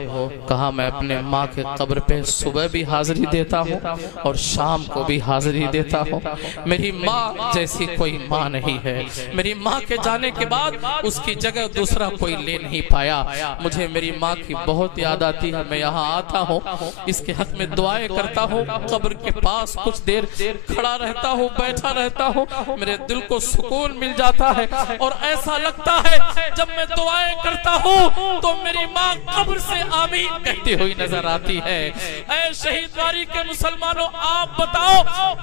کہا میں اپنے ماں کے قبر پہ صبح بھی حاضری دیتا ہوں اور شام کو بھی حاضری دیتا ہوں۔ میری ماں جیسی کوئی ماں نہیں ہے، میری ماں کے جانے کے بعد اس کی جگہ دوسرا کوئی لے نہیں پایا۔ مجھے میری ماں کی بہت یاد آتی ہے، میں یہاں آتا ہوں، اس کے حق میں دعائیں کرتا ہوں، قبر کے پاس کچھ دیر کھڑا رہتا ہوں، بیٹھا رہتا ہوں، میرے دل کو سکون مل جاتا ہے، اور ایسا لگتا ہے جب میں دعائیں کرتا ہوں تو میری ماں قبر سے آمین کہتی ہوئی نظر آتی ہے۔ اے شہید واری کے مسلمانوں، آپ بتاؤ،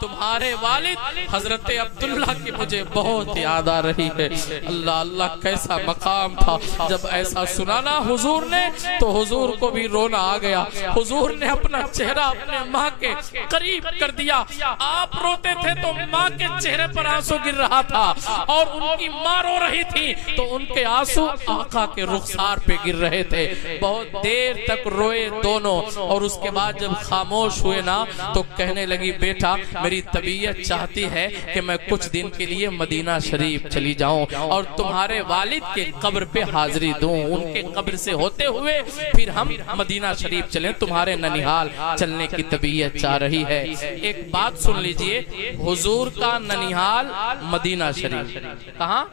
تمہارے والد حضرت عبداللہ کی مجھے بہت یاد آ رہی ہے۔ اللہ اللہ کیسا مقام تھا۔ جب ایسا سنانا حضور نے تو حضور کو بھی رونا آ گیا۔ حضور نے اپنا چہرہ اپنے ماں کے قریب کر دیا۔ آپ روتے تھے تو ماں کے چہرے پر آنسو گر رہا تھا، اور ان کی ماں رو رہی تھی تو ان کے آنسو آقا کے رخسار پہ گر رہے تھے۔ بہت دیر تک روئے دونوں، اور اس کے بعد جب خاموش ہوئے نا تو کہنے لگی بیٹا میری طبیعت چاہتی ہے کہ میں کچھ دن کے لیے مدینہ شریف چلی جاؤں اور تمہارے والد کے قبر پہ حاضری دوں، ان کے قبر سے ہوتے ہوئے پھر ہم مدینہ شریف چلیں، تمہارے ننیحال چلنے کی طبیعت چاہ رہی ہے۔ ایک بات سن لیجئے، حضور کا ننیحال مدینہ شریف کہاں؟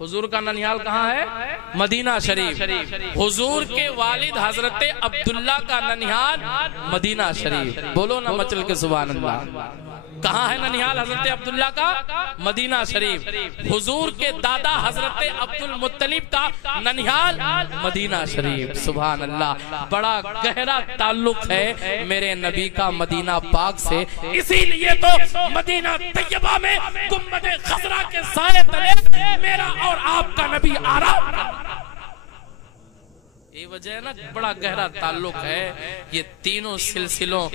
حضور کا ننیحال کہاں ہے؟ مدینہ شریف۔ حضور کے والد حضرت عبداللہ کا ننیحال مدینہ شریف۔ بولو نا مچل کے سبحان اللہ۔ کہاں ہے ننیحال حضرت عبداللہ کا؟ مدینہ شریف۔ حضور کے دادا حضرت عبدالمطلب کا ننیحال مدینہ شریف۔ سبحان اللہ، بڑا گہرا تعلق ہے میرے نبی کا مدینہ پاک سے، اسی لیے تو مدینہ طیبہ میں گنبد خضرا کے سائے تلے میرا اور آپ کا نبی آرام کرتا۔ یہ وجہ ہے نا، بڑا گہرا تعلق ہے۔ یہ تینوں سلسلوں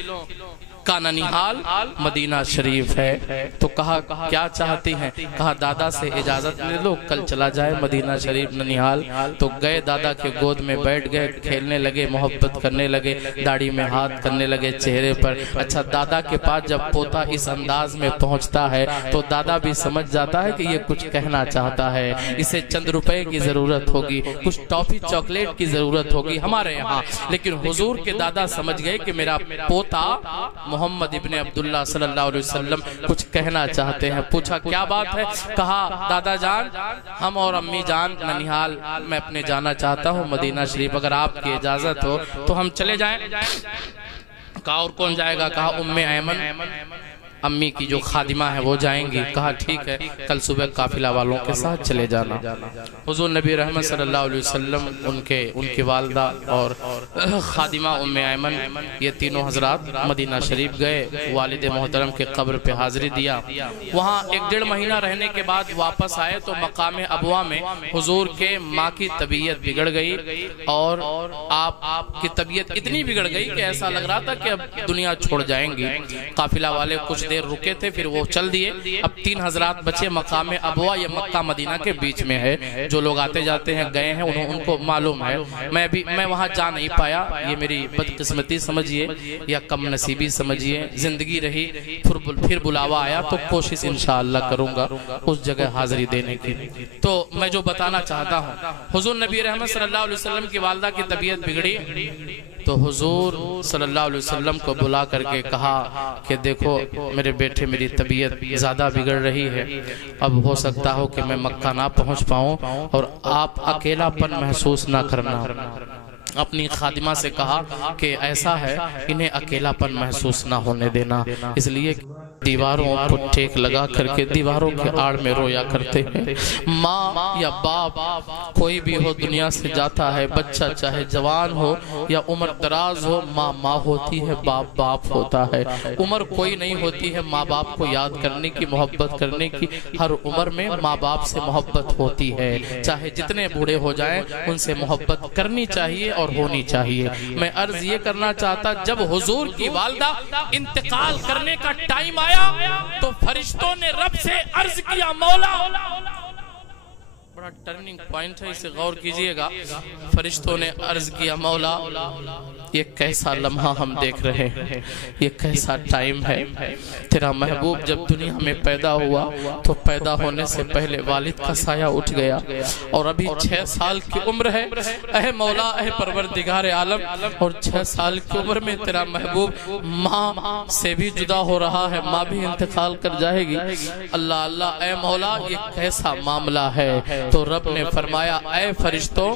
کا ننیحال مدینہ شریف ہے۔ تو کہا کیا چاہتی ہیں؟ کہا دادا سے اجازت لے لو، کل چلا جائے مدینہ شریف ننیحال۔ تو گئے، دادا کے گود میں بیٹھ گئے، کھیلنے لگے، محبت کرنے لگے، داڑھی میں ہاتھ کرنے لگے، چہرے پر۔ اچھا، دادا کے پاس جب پوتا اس انداز میں پہنچتا ہے تو دادا بھی سمجھ جاتا ہے کہ یہ کچھ کہنا چاہتا ہے، اسے چند روپے کی ضرورت ہوگی، کچھ ٹافی چاکلیٹ کی ضرورت ہوگی ہمارے یہاں۔ لیکن حضور کے دادا سمجھ گئے کہ میرا پوتا محمد ابن عبداللہ صلی اللہ علیہ وسلم کچھ کہنا چاہتے ہیں۔ پوچھا کیا بات ہے؟ کہا دادا جان، ہم اور امی جان ننیحال میں اپنے جانا چاہتا ہوں مدینہ شریف، اگر آپ کی اجازت ہو تو ہم چلے جائیں۔ کہا اور کون جائے گا؟ کہا ام ایمن، امی کی جو خادمہ ہے وہ جائیں گی۔ کہا ٹھیک ہے، کل صبح قافلہ والوں کے ساتھ چلے جانا۔ حضور نبی رحمت صلی اللہ علیہ وسلم، ان کی والدہ اور خادمہ ام ایمن، یہ تینوں حضرات مدینہ شریف گئے، والد محترم کے قبر پہ حاضری دیا۔ وہاں 1.5 مہینہ رہنے کے بعد واپس آئے تو مقام ابوا میں حضور کے ماں کی طبیعت بگڑ گئی، اور آپ کی طبیعت اتنی بگڑ گئی کہ ایسا لگ رہا تھا کہ اب دنیا چھوڑ جائیں گی۔ قافلہ والے کچھ دیر رکے تھے، پھر وہ چل دیے۔ اب 3 حضرات بچے مقام ابوا، یہ مکہ مدینہ کے بیچ میں ہے۔ جو لوگ آتے جاتے ہیں گئے ہیں ان کو معلوم ہے، میں وہاں جا نہیں پایا، یہ میری بدقسمتی سمجھیے یا کم نصیبی سمجھیے، زندگی رہی، پھر بلاوا آیا تو کوشش انشاءاللہ کروں گا اس جگہ حاضری دینے کی۔ تو میں جو بتانا چاہتا ہوں، حضور نبی رحمت صلی اللہ علیہ وسلم کی والدہ کی طبیعت بگڑی تو حضور صلی اللہ علیہ وسلم کو بلا کر کے کہا کہ دیکھو میرے بیٹے، میری طبیعت زیادہ بگڑ رہی ہے، اب ہو سکتا ہو کہ میں مکہ نہ پہنچ پاؤں اور آپ اکیلا پن محسوس نہ کرنا۔ اپنی خادمہ سے کہا کہ ایسا ہے، انہیں اکیلا پن محسوس نہ ہونے دینا، اس لیے دیواروں کو ٹیک لگا کر کے دیواروں کے آڑ میں رویا کرتے ہیں۔ ماں یا باپ کوئی بھی ہو دنیا سے جاتا ہے، بچہ چاہے جوان ہو یا عمر دراز ہو، ماں ماں ہوتی ہے، باپ باپ ہوتا ہے۔ عمر کوئی نہیں ہوتی ہے ماں باپ کو یاد کرنے کی، محبت کرنے کی، ہر عمر میں ماں باپ سے محبت ہوتی ہے، چاہے جتنے بوڑھے ہو جائیں ان سے محبت کرنی چاہیے اور ہونی چاہیے۔ میں عرض یہ کرنا چاہتا، جب حضور کی والدہ انتقال کرنے کا ٹائم آیا تو فرشتوں نے رب سے عرض کیا، مولا، بڑا ٹرننگ پوائنٹ ہے، اسے غور کیجئے گا۔ فرشتوں نے عرض کیا، مولا یہ کیسا لمحہ ہم دیکھ رہے ہیں، یہ کیسا ٹائم ہے۔ تیرا محبوب جب دنیا میں پیدا ہوا تو پیدا ہونے سے پہلے والد کا سایہ اٹھ گیا، اور ابھی 6 سال کی عمر ہے۔ اے مولا، اے پروردگار عالم، اور 6 سال کی عمر میں تیرا محبوب ماں سے بھی جدا ہو رہا ہے، ماں بھی انتقال کر جائے گی۔ اللہ اللہ، اے مولا یہ کیسا معاملہ ہے؟ تو رب نے فرمایا، اے فرشتوں،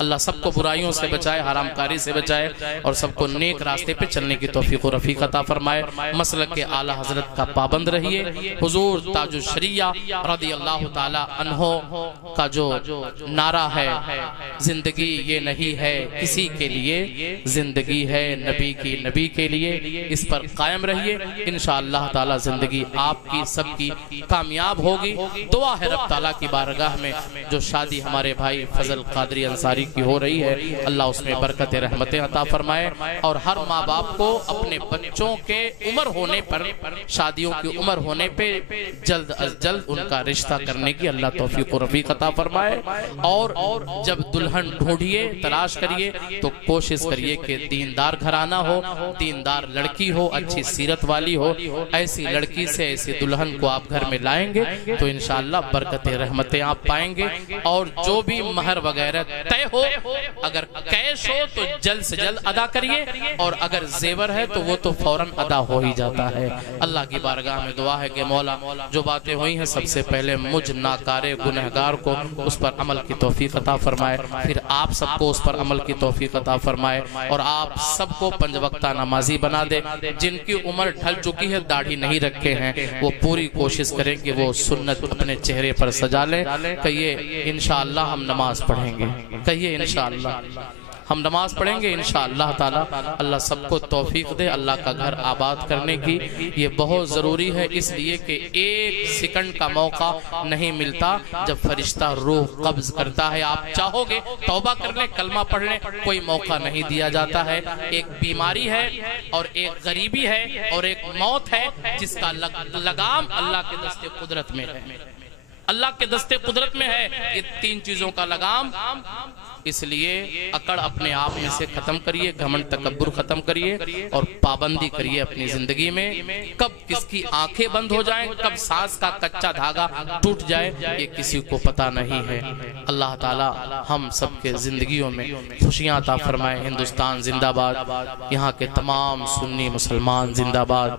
اللہ سب کو برائیوں سے بچائے، حرام کاری سے بچائے، اور سب کو نیک راستے پہ چلنے کی توفیق و رفیق عطا فرمائے۔ مسلک کے اعلیٰ حضرت کا پابند رہیے۔ حضور تاج الشریعہ رضی اللہ تعالی عنہ کا جو نعرہ ہے، زندگی یہ نہیں ہے کسی کے لیے، زندگی ہے نبی کی نبی کے لیے، اس پر قائم رہیے۔ انشاءاللہ تعالی زندگی آپ کی سب کی کامیاب ہوگی۔ دعا ہے رب تعالیٰ کی بارگاہ میں جو شادی ہمارے بھائی فضل قادری انصاری کی ہو رہی ہے، اللہ اس میں برکت رحمتیں عطا فرمائے، اور ہر ماں باپ کو اپنے بچوں کے عمر ہونے پر، شادیوں کی عمر ہونے پہ جلد از جلد ان کا رشتہ کرنے کی اللہ توفیق و رفیق عطا فرمائے۔ اور جب دلہن ڈھونڈیے، تلاش کریے تو کوشش کریے کہ دیندار گھرانہ ہو، دیندار لڑکی ہو، اچھی سیرت والی ہو۔ ایسی لڑکی سے ایسی دلہن کو آپ گھر میں لائیں گے تو انشاءاللہ برکت رحمتیں آپ پائیں گے۔ اور جو بھی مہر وغیرہ طے ہو، اگر کیش ہو تو جلد سے جلد ادا کریے، اور اگر زیور ہے تو وہ تو فوراً ادا ہو ہی جاتا ہے۔ اللہ کی بارگاہ میں دعا ہے کہ مولا جو باتیں ہوئی ہیں سب سے پہلے مجھ ناکارے گنہگار کو اس پر عمل کی توفیق عطا فرمائے، پھر آپ سب کو اس پر عمل کی توفیق عطا فرمائے، اور آپ سب کو 5 وقتہ نمازی بنا دے۔ جن کی عمر ڈھل چکی ہے، داڑھی نہیں رکھے ہیں، وہ پوری کوشش کریں کہ وہ سنت اپنے چہرے پر سجا لیں۔ کہیے انشاءاللہ ہم نماز پڑھیں گے، کہیے انشاءاللہ ہم نماز پڑھیں گے انشاءاللہ تعالی۔ اللہ سب کو توفیق دے اللہ کا گھر آباد کرنے کی۔ یہ بہت ضروری ہے، اس لیے کہ 1 سیکنڈ کا موقع نہیں ملتا جب فرشتہ روح قبض کرتا ہے۔ آپ چاہو گے توبہ کر لیں، کلمہ پڑھ لیں، کوئی موقع نہیں دیا جاتا ہے۔ ایک بیماری ہے، اور ایک غریبی ہے، اور ایک موت ہے، جس کا لگام اللہ کے دست قدرت میں ہے، اللہ کے دست قدرت میں ہے۔ یہ 3 چیزوں کا لگام، اس لیے اکڑ اپنے آپ میں سے ختم کریے، گھمنڈ تکبر ختم کریے، اور پابندی کریے اپنی زندگی میں۔ کب کس کی آنکھیں بند ہو جائیں، کب سانس کا کچا دھاگا ٹوٹ جائے، یہ کسی کو پتہ نہیں ہے۔ اللہ تعالی ہم سب کے زندگیوں میں خوشیاں عطا فرمائے۔ ہندوستان زندہ باد، یہاں کے تمام سنی مسلمان زندہ باد۔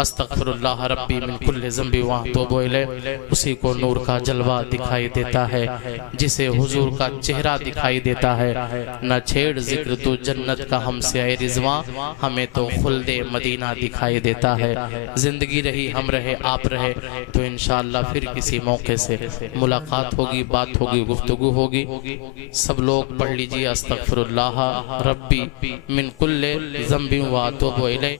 استغفر اللہ ربی من کل ذنب واتوب الیہ۔ اسی کو نور کا جلوہ دکھائی دیتا ہے، جسے حضور کا چہرہ دکھائی دیتا ہے۔ نہ چھیڑ ذکر تو جنت کا ہم سے اے رضواں، ہمیں تو خلد مدینہ دکھائی دیتا ہے۔ زندگی رہی، ہم رہے، آپ رہے تو انشاءاللہ پھر کسی موقع سے ملاقات ہوگی، بات ہوگی، گفتگو ہوگی۔ سب لوگ پڑھ لیجئے استغفر اللہ ربی من کل ذنب واتوب الیہ۔